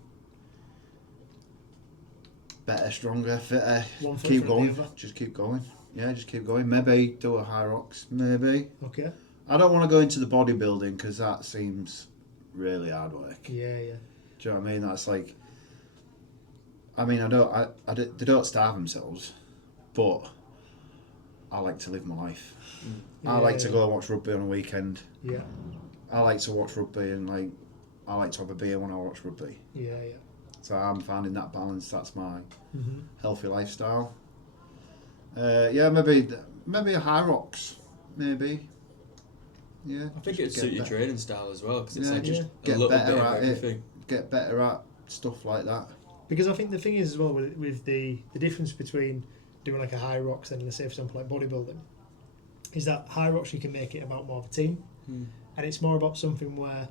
Better, stronger, fitter. One foot Keep in front going. of the other. Just keep going. Yeah, just keep going. Maybe do a high rocks. Maybe. Okay. I don't want to go into the bodybuilding because that seems really hard work. Yeah. Do you know what I mean? That's like. I mean, they don't starve themselves, but I like to live my life. I like to go and watch rugby on a weekend. Yeah. I like to watch rugby and like I like to have a beer when I watch rugby. Yeah. So I'm finding that balance. That's my healthy lifestyle. Maybe a high rocks. Maybe. Yeah. I think it'd suit your training style as well because it's Yeah, like just get a little better bit of at everything. it. Get better at stuff like that. Because I think the thing is as well with the difference between doing like a high rocks and, say, for example, like bodybuilding, is that high rocks you can make it about more of a team, and it's more about something where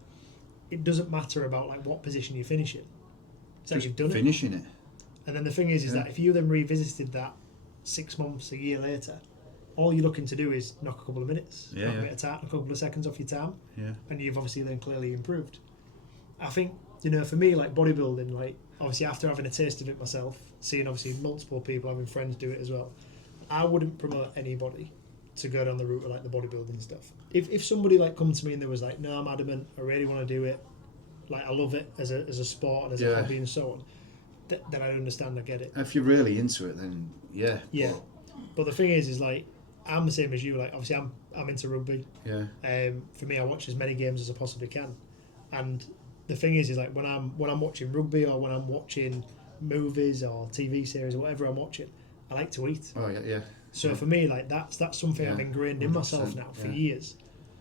it doesn't matter about like what position you finish in. It's like you've done finishing it. And then the thing is that if you then revisited that 6 months, a year later, all you're looking to do is knock a couple of minutes, knock a bit of time, a couple of seconds off your time, and you've obviously then clearly improved. I think, you know, for me, like bodybuilding, like obviously after having a taste of it myself, seeing obviously multiple people, having friends do it as well, I wouldn't promote anybody to go down the route of like the bodybuilding stuff. If somebody like come to me and they was like, no, I'm adamant, I really want to do it, like I love it as a sport and as a hobby and so on, then I understand, I get it. If you're really into it, then yeah. But the thing is like I'm the same as you. Like obviously I'm into rugby. Yeah. For me, I watch as many games as I possibly can, and the thing is like when I'm watching rugby or when I'm watching movies or TV series or whatever I'm watching, I like to eat. Oh yeah. So for me, like that's something I've ingrained in myself now for years.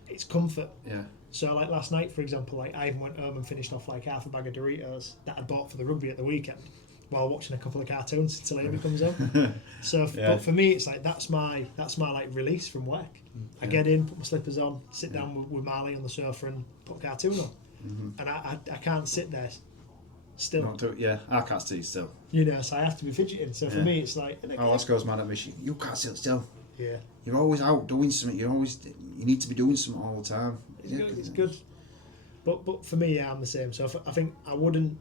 It's comfort. Yeah. So like last night, for example, like I even went home and finished off like half a bag of Doritos that I bought for the rugby at the weekend while watching a couple of cartoons until Amy comes home. But for me, it's like that's my like release from work. I get in, put my slippers on, sit down with Marley on the sofa and put a cartoon on. And I can't sit there still. I can't sit still. You know, so I have to be fidgeting. So for me, it's like... Oscar's mad at me. You can't sit still. Yeah. You're always out doing something. You need to be doing something all the time. It's good. But for me, I'm the same. So I think I wouldn't...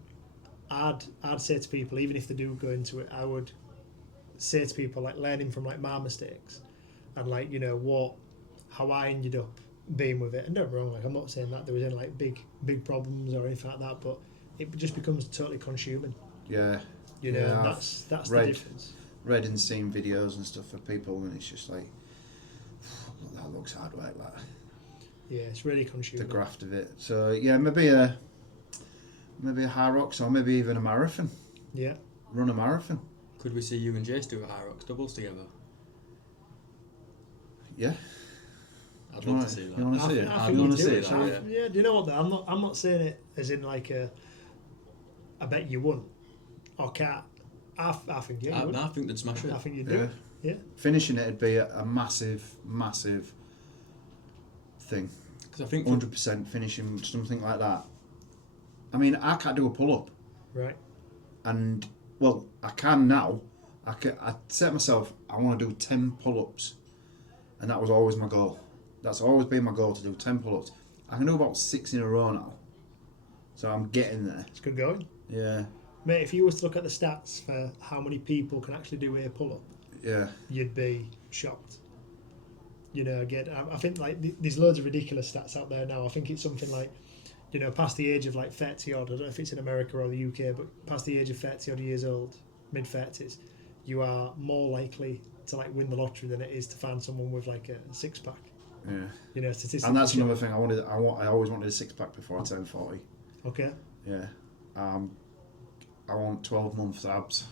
I'd say to people, even if they do go into it, I would say to people, like, learning from, like, my mistakes and, like, you know, how I ended up being with it. And don't get me wrong, like, I'm not saying that there was any, like, big problems or anything like that, but it just becomes totally consuming. Yeah. You know, and that's the difference. Read and seen videos and stuff for people, and it's just like, that looks hard work, that. Yeah, it's really consuming. The graft of it. So, yeah, maybe a high rocks or maybe even a marathon. Yeah. Run a marathon. Could we see you and Jace do a high rocks doubles together? Yeah. I'd love to see that. You want to see it? I'd love to see that. Yeah. Do you know what? Though? I'm not saying it as in like I bet you won't or can't. I think you would. I think they'd smash it. I think you'd do it. Yeah. Finishing it would be a massive thing. Because I think 100% finishing something like that. I mean, I can't do a pull-up. Right. And, well, I can now. I set myself, I want to do 10 pull-ups. And that was always my goal. That's always been my goal, to do 10 pull-ups. I can do about 6 in a row now. So I'm getting there. It's good going. Yeah. Mate, if you was to look at the stats for how many people can actually do a pull-up, you'd be shocked. You know, again, I think like there's loads of ridiculous stats out there now. I think it's something like, you know, past the age of like 30 odd, I don't know if it's in America or the UK, but past the age of 30 odd years old, mid-30s, you are more likely to like win the lottery than it is to find someone with like a six-pack. Yeah. You know, statistically. And that's another thing I always wanted a six-pack before I turned 40. Okay. Yeah. I want 12 months abs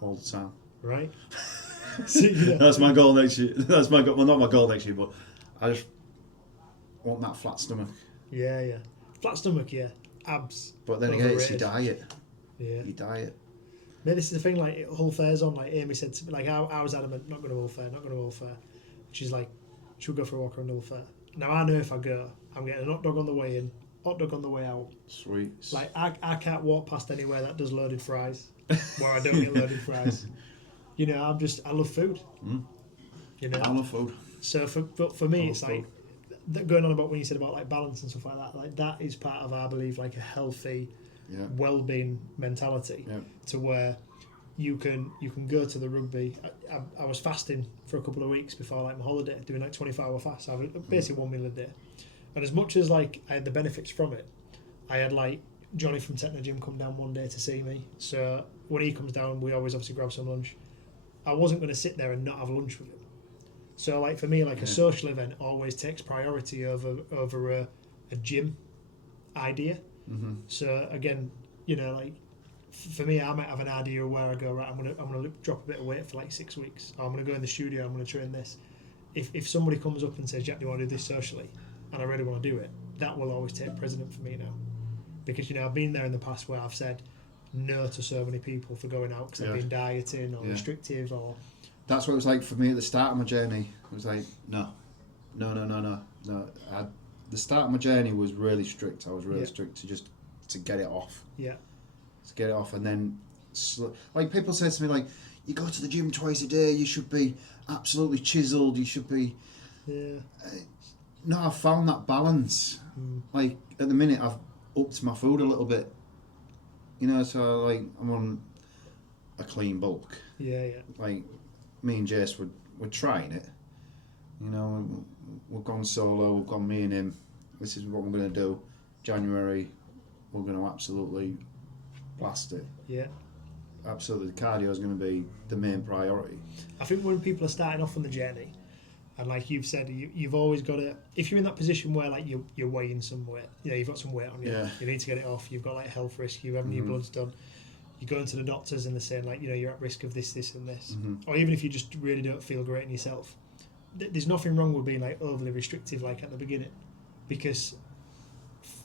all the time. Right. So, yeah. That's my goal next year. That's my goal. Well, not my goal next year, but I just want that flat stomach. Yeah. Flat stomach, yeah. Abs. But then again, it's your diet. Yeah. Your diet. Mate, this is the thing, like, Hull Fair's on, like, Amy said to me, like, I was adamant, not going to Hull Fair. She's like, should we go for a walk around Hull Fair? Now, I know if I go, I'm getting a hot dog on the way in, hot dog on the way out. Sweet. Like, I can't walk past anywhere that does loaded fries, where I don't get loaded fries. You know, I love food. You know? I love food. So, for me, it's like, going on about when you said about, like, balance and stuff like that is part of, I believe, like, a healthy, well-being mentality to where you can go to the rugby. I was fasting for a couple of weeks before like my holiday, doing like 24-hour fast. I was basically 1 meal a day, and as much as like I had the benefits from it, I had like Johnny from Techno Gym come down one day to see me. So when he comes down, we always obviously grab some lunch. I wasn't going to sit there and not have lunch with him. So like for me, like a social event always takes priority over a gym idea. Mm-hmm. So again, you know, like for me, I might have an idea of where I go. Right, I'm gonna drop a bit of weight for like 6 weeks. Or I'm gonna go in the studio. I'm gonna train this. If somebody comes up and says, "Jack, do you want to do this socially?" and I really want to do it, that will always take precedent for me now, because you know I've been there in the past where I've said no to so many people for going out because I've been dieting or restrictive or. That's what it was like for me at the start of my journey. It was like no. The start of my journey was really strict. I was really strict to get it off. Yeah. To get it off, and then like people say to me, like, you go to the gym twice a day, you should be absolutely chiseled. You should be. Yeah. No, I've found that balance. Like at the minute, I've upped my food a little bit. You know, so like I'm on a clean bulk. Yeah. Like me and Jace, we're trying it. You know, we've gone solo. We've gone me and him. This is what we're going to do. January, we're going to absolutely blast it. Yeah. Absolutely, the cardio is going to be the main priority. I think when people are starting off on the journey, and like you've said, you've always got to. If you're in that position where like you're weighing some weight, you know, you've got some weight on you. Yeah. You need to get it off. You've got like health risk. You having your bloods done. You go into the doctors and they're saying like, you know, you're at risk of this, and this. Or even if you just really don't feel great in yourself, there's nothing wrong with being like overly restrictive like at the beginning, because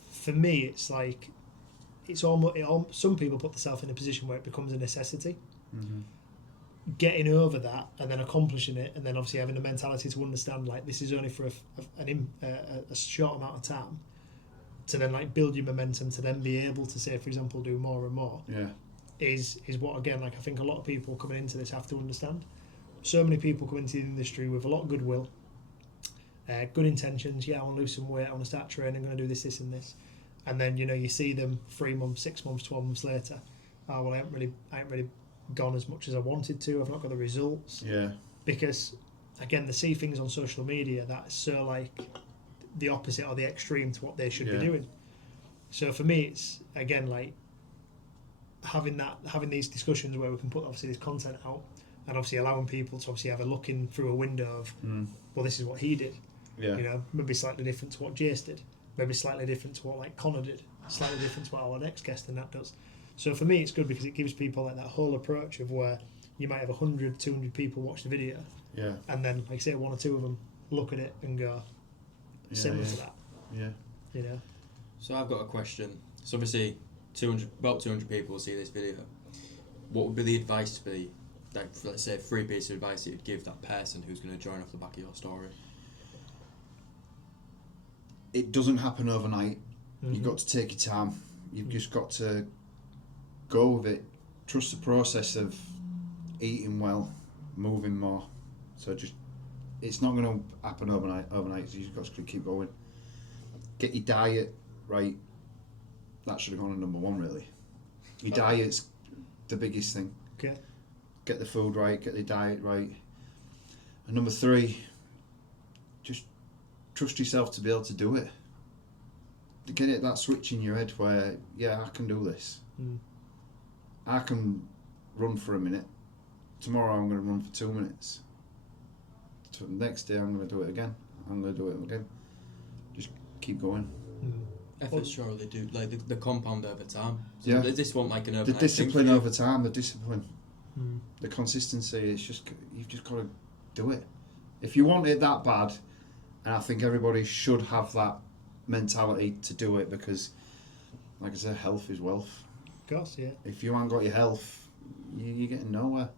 for me it's like it's almost some people put themselves in a position where it becomes a necessity. Getting over that and then accomplishing it, and then obviously having the mentality to understand like this is only for a short amount of time, to then like build your momentum to then be able to say, for example, do more and more. Is what again, like I think a lot of people coming into this have to understand. So many people come into the industry with a lot of goodwill, good intentions. I want to lose some weight. I want to start training. I'm going to do this, and this. And then you know you see them 3 months, 6 months, 12 months later. Oh well, I ain't really gone as much as I wanted to. I've not got the results. Yeah. Because again, they see things on social media that's so like the opposite or the extreme to what they should be doing. So for me, it's again like having these discussions where we can put obviously this content out. And obviously allowing people to obviously have a look in through a window of, well, this is what he did. Yeah. You know, maybe slightly different to what Jace did. Maybe slightly different to what like Connor did. Slightly different to what our next guest and that does. So for me, it's good because it gives people like that whole approach of where you might have 100, 200 people watch the video. Yeah. And then, like say, 1 or 2 of them look at it and go, similar to that. Yeah. You know. So I've got a question. So obviously, about 200 people will see this video. What would be the advice to be? Like, let's say 3 pieces of advice you'd give that person who's going to join off the back of your story. It doesn't happen overnight. You've got to take your time. You've just got to go with it. Trust the process of eating well, moving more. So it's not going to happen overnight. So you've got to keep going. Get your diet right. That should have gone to number 1 really. Your diet's the biggest thing. Okay. Get the food right, get the diet right. And number 3, just trust yourself to be able to do it. To get it, that switch in your head where, yeah, I can do this. I can run for a minute. Tomorrow I'm going to run for 2 minutes. The next day I'm going to do it again. I'm going to do it again. Just keep going. Efforts surely do, like the compound over time. So Yeah. this one like an overnight The discipline thing over time, the discipline, the consistency. It's just you've just got to do it. If you want it that bad, and I think everybody should have that mentality to do it because, like I said, health is wealth. Of course, yeah. If you haven't got your health, you're getting nowhere.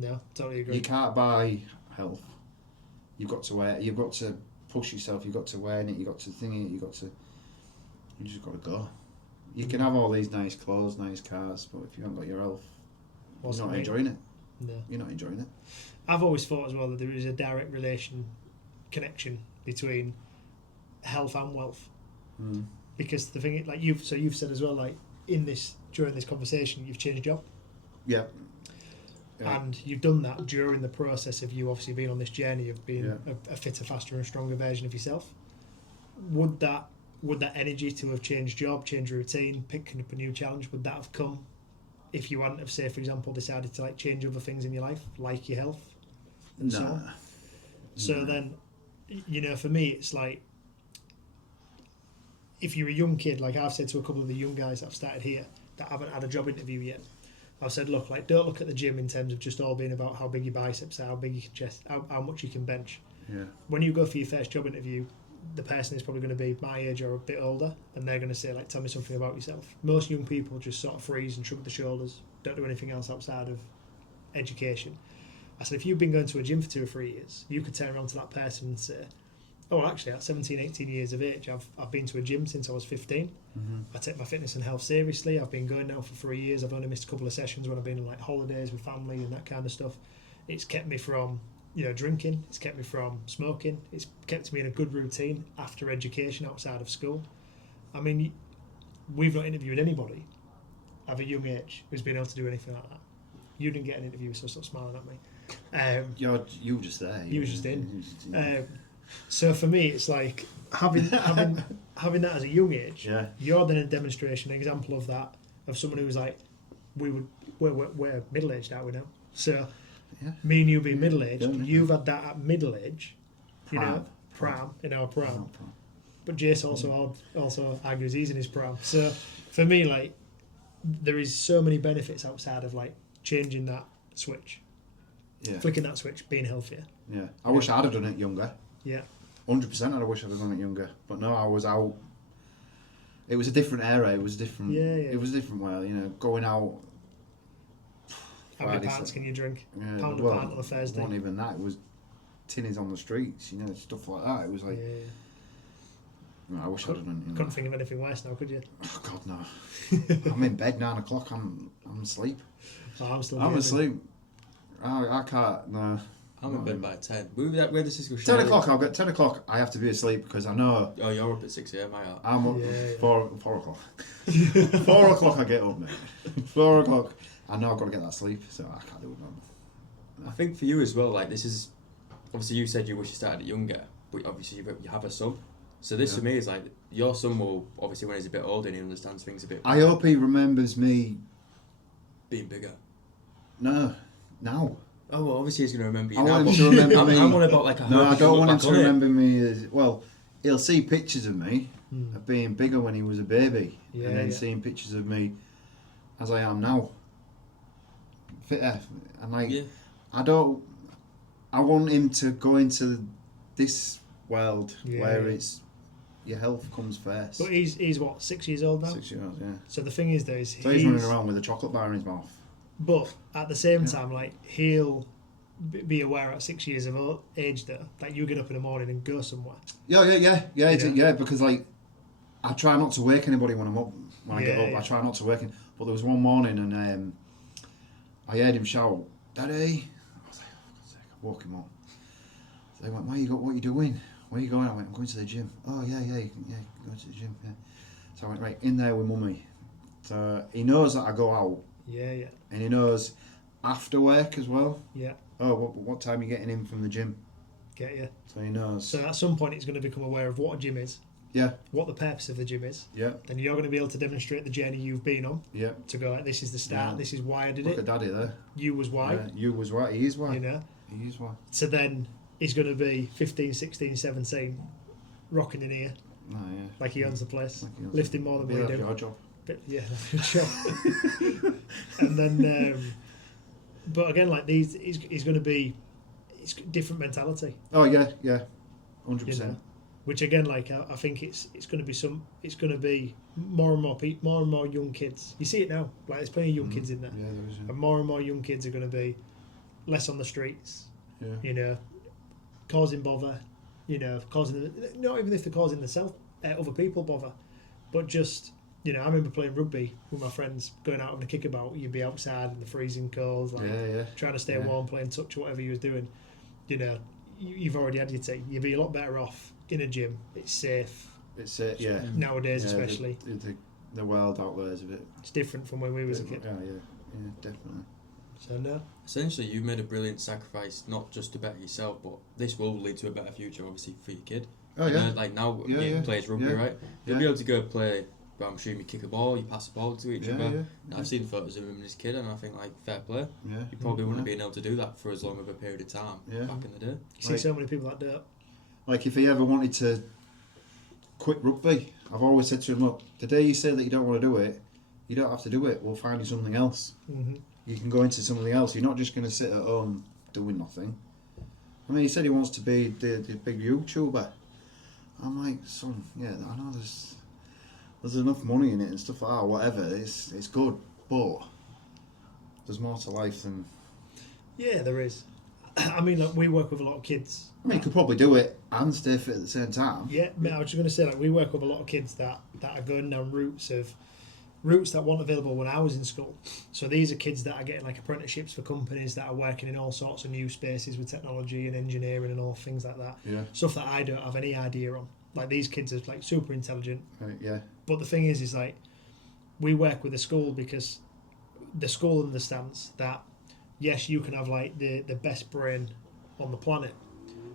No, totally agree. You can't buy health. You've got to wear. You've got to push yourself. You've got to wear it. You've got to thing it. You just got to go. You can have all these nice clothes, nice cars, but if you haven't got your health, you're not enjoying it. No. You're not enjoying it. I've always thought as well that there is a direct connection between health and wealth. Because the thing, like you've said as well, like during this conversation, you've changed job. Yeah. And you've done that during the process of you obviously being on this journey of being a fitter, faster and stronger version of yourself. Would that energy to have changed job, changed routine, picking up a new challenge, would that have come if you hadn't have, say, for example, decided to like change other things in your life, like your health and so on? So then, for me, it's like, if you're a young kid, like I've said to a couple of the young guys that I've started here that haven't had a job interview yet, I've said, look, like, don't look at the gym in terms of just all being about how big your biceps are, how big you can chest, how much you can bench. Yeah. When you go for your first job interview, the person is probably going to be my age or a bit older, and they're going to say, like, tell me something about yourself. Most young people just sort of freeze and shrug the shoulders, don't do anything else outside of education. I said, if you've been going to a gym for 2 or 3 years, you could turn around to that person and say, oh, actually, at 17, 18 years of age, I've been to a gym since I was 15. I take my fitness and health seriously. I've been going now for 3 years. I've only missed a couple of sessions when I've been on like holidays with family and that kind of stuff. It's kept me from, drinking. It's kept me from smoking. It's kept me in a good routine after education outside of school. I mean, we've not interviewed anybody of a young age who's been able to do anything like that. You didn't get an interview, so stop smiling at me. You were just there. You were just in. So for me, it's like having that as a young age. Yeah. You're then a demonstration, example of that, of someone who's like, we're middle aged, aren't we now? So me and you being middle aged, you've had that at middle age, prime in our prime. But Jace also argues he's in his prime. So for me, like, there is so many benefits outside of like changing that switch, flicking that switch, being healthier. Yeah, I wish I'd have done it younger. Yeah, 100%. I wish I'd have done it younger. But no, I was out. It was a different era. It was different. Yeah. It was a different way. Going out. How many pints can you drink? Pound a pint on a Thursday. It wasn't even that. It was tinnies on the streets. Stuff like that. It was like. No, I wish I'd have done it. Couldn't think of anything worse now, could you? Oh God, no. I'm in bed 9 o'clock. I'm asleep. Oh, I'm asleep. I can't. No. I'm in bed by 10. Where does this go? 10 o'clock. I'll get 10 o'clock. I have to be asleep because I know. Oh, you're up at 6 a.m. I'm up 4 o'clock. 4 o'clock I get up, mate. 4 o'clock. I know I've got to get that sleep, so I can't do it now. I think for you as well, like, this is obviously you said you wish you started it younger, but obviously you have a son. So this for me is like your son will obviously when he's a bit older and he understands things a bit. I hope he remembers me being bigger. No, now. Oh well, obviously he's going to remember you. I want him to remember me. I'm on about like a. No, I don't want him to remember me as well. He'll see pictures of me of being bigger when he was a baby, and then seeing pictures of me as I am now. Fitter, and like I want him to go into this world where it's your health comes first. But he's what, 6 years old now? 6 years, yeah. So the thing is, though, he's running around with a chocolate bar in his mouth. But at the same time, like, he'll be aware at 6 years of age, though, that you get up in the morning and go somewhere. Yeah. Because like, I try not to wake anybody when I'm up. When I get up, I try not to wake him. But there was one morning and I heard him shout, "Daddy!" I was like, "Oh, for God's sake!" I woke him up. So they went, "What are you doing? Where are you going?" I went, "I'm going to the gym." "Oh, yeah, you can go to the gym, yeah." So I went, right, in there with Mummy. So he knows that I go out. Yeah. And he knows after work as well. Yeah. Oh, what time are you getting in from the gym? Get you. So he knows. So at some point he's going to become aware of what a gym is. Yeah. What the purpose of the gym is. Yeah. Then you're going to be able to demonstrate the journey you've been on. Yeah. To go like, this is the start. Yeah. This is why I did Look it. at Daddy there. You was why. Yeah. You was why. He is why. You know. He is why. So then he's going to be 15, 16, 17, rocking in here. Oh, yeah. Like he owns the place. Like he owns lifting more than we do. Your job. But, yeah, that's your job. And then, but again, like these, he's going to be, it's different mentality. Oh yeah, 100%. You know? Which again, like I think it's going to be more and more people, more and more young kids. You see it now. Like there's plenty of young kids in there, Yeah, there is. Yeah. and more young kids are going to be less on the streets. Yeah. You know, causing bother. You know, not even if they're causing themselves other people bother, but just. You know, I remember playing rugby with my friends, going out on a kickabout. You'd be outside in the freezing cold, like trying to stay warm, playing touch, or whatever you was doing. You know, you've already had your tea. You'd be a lot better off in a gym. It's safe. It's yeah. Nowadays, especially. The wild outliers of it. It's different from when we was a kid. Yeah, definitely. So no. Essentially, you've made a brilliant sacrifice, not just to better yourself, but this will lead to a better future, obviously, for your kid. Oh yeah. Like now, you plays rugby, right? You'll be able to go play. But I'm assuming you kick a ball, you pass a ball to each other. Yeah. I've seen photos of him and his kid, and I think like fair play. Yeah. You probably wouldn't have been able to do that for as long of a period of time back in the day. You see so many people that do it. Like if he ever wanted to quit rugby, I've always said to him, look, the day you say that you don't want to do it, you don't have to do it. We'll find you something else. Mm-hmm. You can go into something else. You're not just going to sit at home doing nothing. I mean, he said he wants to be the big YouTuber. I'm like, son, yeah, I know there's enough money in it and stuff like that, whatever, it's good, but there's more to life than... Yeah, there is. I mean, like, we work with a lot of kids. I mean, you could probably do it and stay fit at the same time. Yeah, I was just going to say, like, we work with a lot of kids that are going down routes that weren't available when I was in school. So these are kids that are getting, like, apprenticeships for companies that are working in all sorts of new spaces with technology and engineering and all things like that. Yeah. Stuff that I don't have any idea on. Like, these kids are, like, super intelligent. Right, yeah. But the thing is like, we work with the school because the school understands that, yes, you can have, like, the best brain on the planet,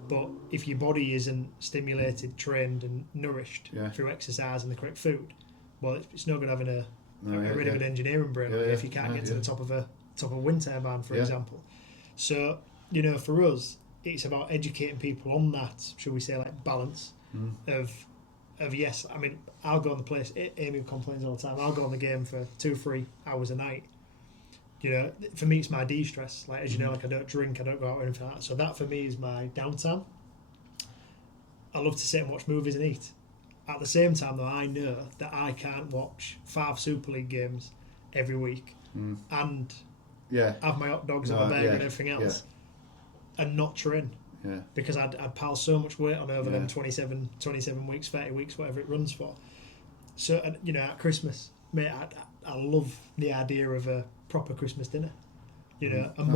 but if your body isn't stimulated, trained and nourished through exercise and the correct food, well, it's not going to have a really good engineering brain if you can't get to the top of a wind turbine, for example. So, you know, for us, it's about educating people on that, shall we say, like, balance of yes. I mean, I'll go on the place. Amy complains all the time. I'll go on the game for 2-3 hours a night. You know, for me, it's my de-stress. Like, as you know, like, I don't drink, I don't go out or anything like that. So that for me is my downtime. I love to sit and watch movies and eat. At the same time, though, I know that I can't watch 5 Super League games every week and have my hot dogs and my burger and everything else and not train. Yeah. Because I'd pile so much weight on over them 27 weeks, 30 weeks, whatever it runs for. So, you know, at Christmas, mate, I love the idea of a proper Christmas dinner. You know, and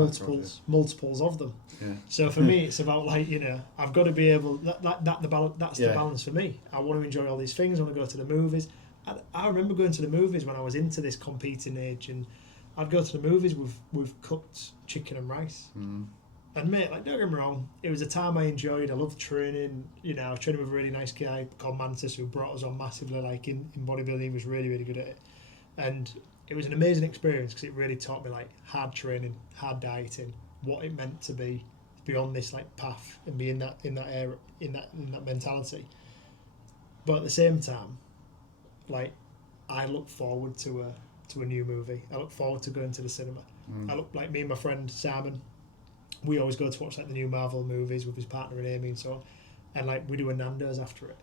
multiples of them. Yeah. So for me, it's about, like, you know, I've got to be able that's the balance for me. I want to enjoy all these things. I want to go to the movies. I remember going to the movies when I was into this competing age, and I'd go to the movies with cooked chicken and rice. And mate, like, don't get me wrong, it was a time I enjoyed. I loved training. You know, I was training with a really nice guy called Mantis who brought us on massively, like, in bodybuilding. He was really, really good at it. And it was an amazing experience because it really taught me, like, hard training, hard dieting, what it meant to be on this, like, path and be in that era, in that mentality. But at the same time, like, I look forward to a new movie. I look forward to going to the cinema. I look, like, me and my friend Simon, we always go to watch, like, the new Marvel movies with his partner and Amy and so on, and, like, we do a Nando's after it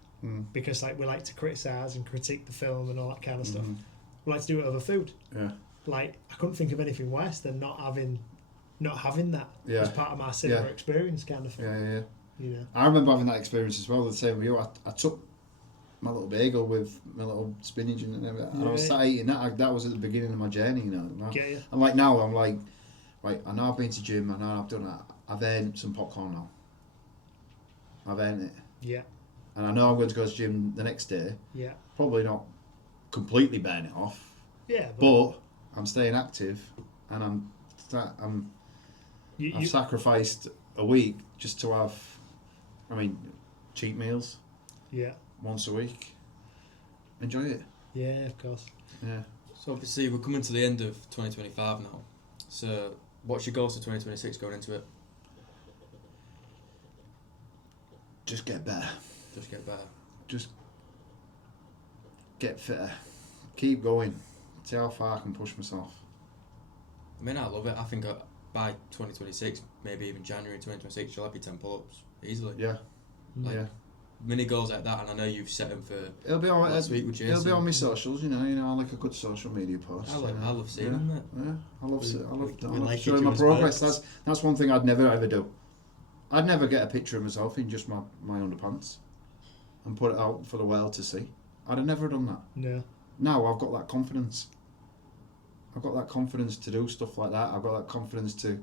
because, like, we like to criticise and critique the film and all that kind of stuff. We like to do it over food. Yeah. Like, I couldn't think of anything worse than not having that as part of my cinema experience, kind of thing. Yeah. You know. I remember having that experience as well. The same with you. I took my little bagel with my little spinach and everything, and I was sat eating that. That was at the beginning of my journey, you know. And like now, I'm like, right, I know I've been to gym. I know I've done that. I've earned some popcorn now. I've earned it. Yeah. And I know I'm going to go to the gym the next day. Yeah. Probably not completely burn it off, Yeah, but I'm staying active, and I've sacrificed a week just to have, cheat meals. Yeah. Once a week. Enjoy it. Yeah, of course. Yeah. So obviously we're coming to the end of 2025 now. So what's your goals for 2026 going into it? Just get better. Just get better. Just get fitter. Keep going. See how far I can push myself. I mean, I love it. I think by 2026, maybe even January 2026, you'll have your 10 pull-ups easily. Yeah. Like, mini goals like that, and I know you've set them for it'll be on last week with Jason. It'll be on my socials, I like a good social media post. I love seeing them. Yeah, I love like showing my progress. That's one thing I'd never ever do. I'd never get a picture of myself in just my underpants and put it out for the world to see. I'd have never done that. No. Now I've got that confidence. I've got that confidence to do stuff like that. I've got that confidence to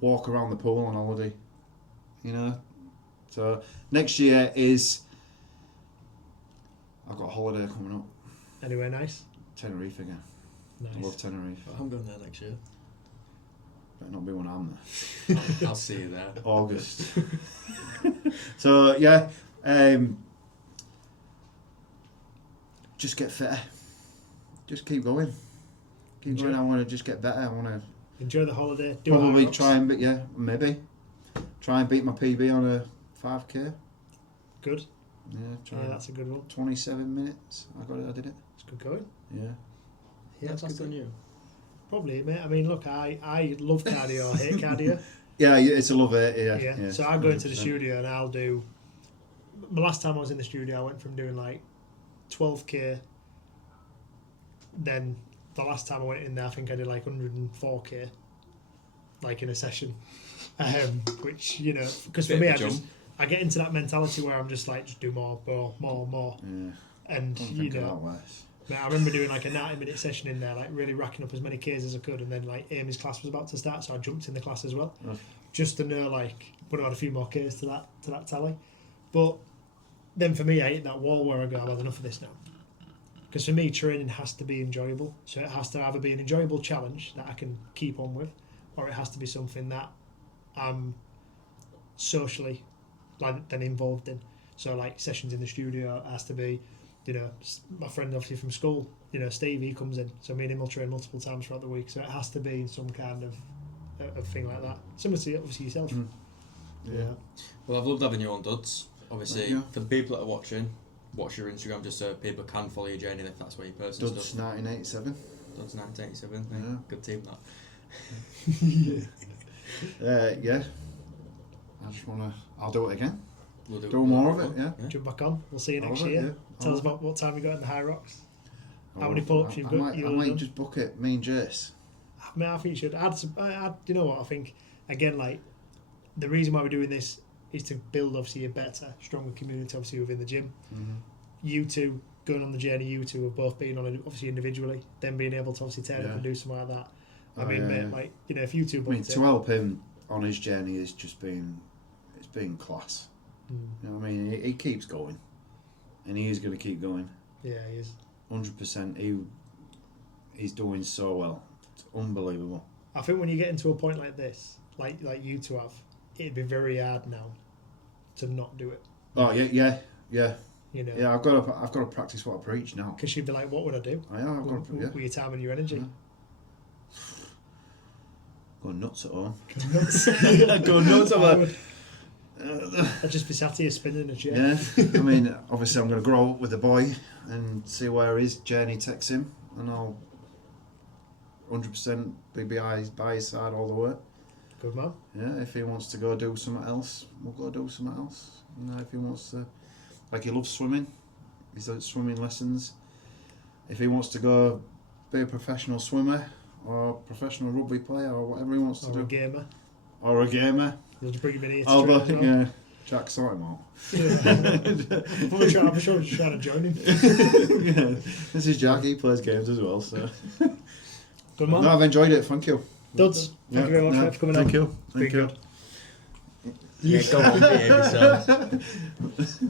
walk around the pool on holiday. So next year is... I've got a holiday coming up. Anywhere nice? Tenerife again. Nice. I love Tenerife. I'm going there next year. Better not be when I'm there. I'll see you there. August. So yeah, just get fitter. Just keep going. Keep going. I want to just get better. I want to enjoy the holiday. probably try and maybe try and beat my PB on a 5k. Good. Yeah, that's a good one. 27 minutes. I did it. It's good going. Yeah. Yeah, that's good on you. Probably, mate. I mean, look, I love cardio. I hate cardio. Yeah, it's a love it. Yeah. So I go into the studio and I'll do. The last time I was in the studio, I went from doing like 12k. Then the last time I went in there, I think I did like 104k, like in a session. Which because for me, I get into that mentality where I'm just like, just do more. Yeah. And I remember doing like a 90-minute session in there, like really racking up as many Ks as I could, and then like Amy's class was about to start, so I jumped in the class as well, just to know like would have had a few more Ks to that tally. But then for me, I hit that wall where I go, I've had enough of this now. Because for me, training has to be enjoyable, so it has to either be an enjoyable challenge that I can keep on with, or it has to be something that I'm socially then involved in. So like sessions in the studio, it has to be. My friend obviously from school, Steve, he comes in, so me and him will train multiple times throughout the week, so it has to be some kind of thing like that. Similar to obviously yourself. Yeah. Well, I've loved having you on, Duds. Obviously, for the people that are watching, watch your Instagram just so people can follow your journey if that's where your personal Duds stuff. 1987. Duds 1987. Yeah. Good team that. Yeah. I just I'll do it again. We'll do more of it, yeah. Jump back on. We'll see you next year. Yeah. Tell us about what time you got in the High Rocks. How many pull-ups you've got. I might just book it, me and Jace. I think you should. You know what, I think, again, like, the reason why we're doing this is to build, obviously, a better, stronger community, obviously, within the gym. Mm-hmm. You two, going on the journey, you two have both been on it, obviously, individually, then being able to, obviously, turn up and do something like that. Mate, like, if you two booked to help him on his journey has just been, it's been class. You know what I mean? He keeps going, and he is going to keep going. Yeah, he is. 100%. He's doing so well. It's unbelievable. I think when you get into a point like this, like you two have, it'd be very hard now to not do it. Oh yeah. Yeah, I've got to practice what I preach now. Because you'd be like, what would I do? With your time and your energy. Yeah. Go nuts at home. Go nuts at home. I'd just be sat here spinning in a chair. Yeah, I mean, obviously I'm going to grow up with the boy and see where his journey takes him, and I'll 100% be by his side all the way. Good man. Yeah, if he wants to go do something else, we'll go do something else. If he wants to, like, he loves swimming, he's at swimming lessons. If he wants to go be a professional swimmer or professional rugby player or whatever he wants to do. Or a gamer. You'll just bring him in here to train as well. Yeah. Jack, sort him out. I'm sure he's trying to join him. Yeah. This is Jack, he plays games as well, so. Good man. No, I've enjoyed it, thank you. Duds, thank you very much for coming on. Thank you. Yeah, go on, behave yourself.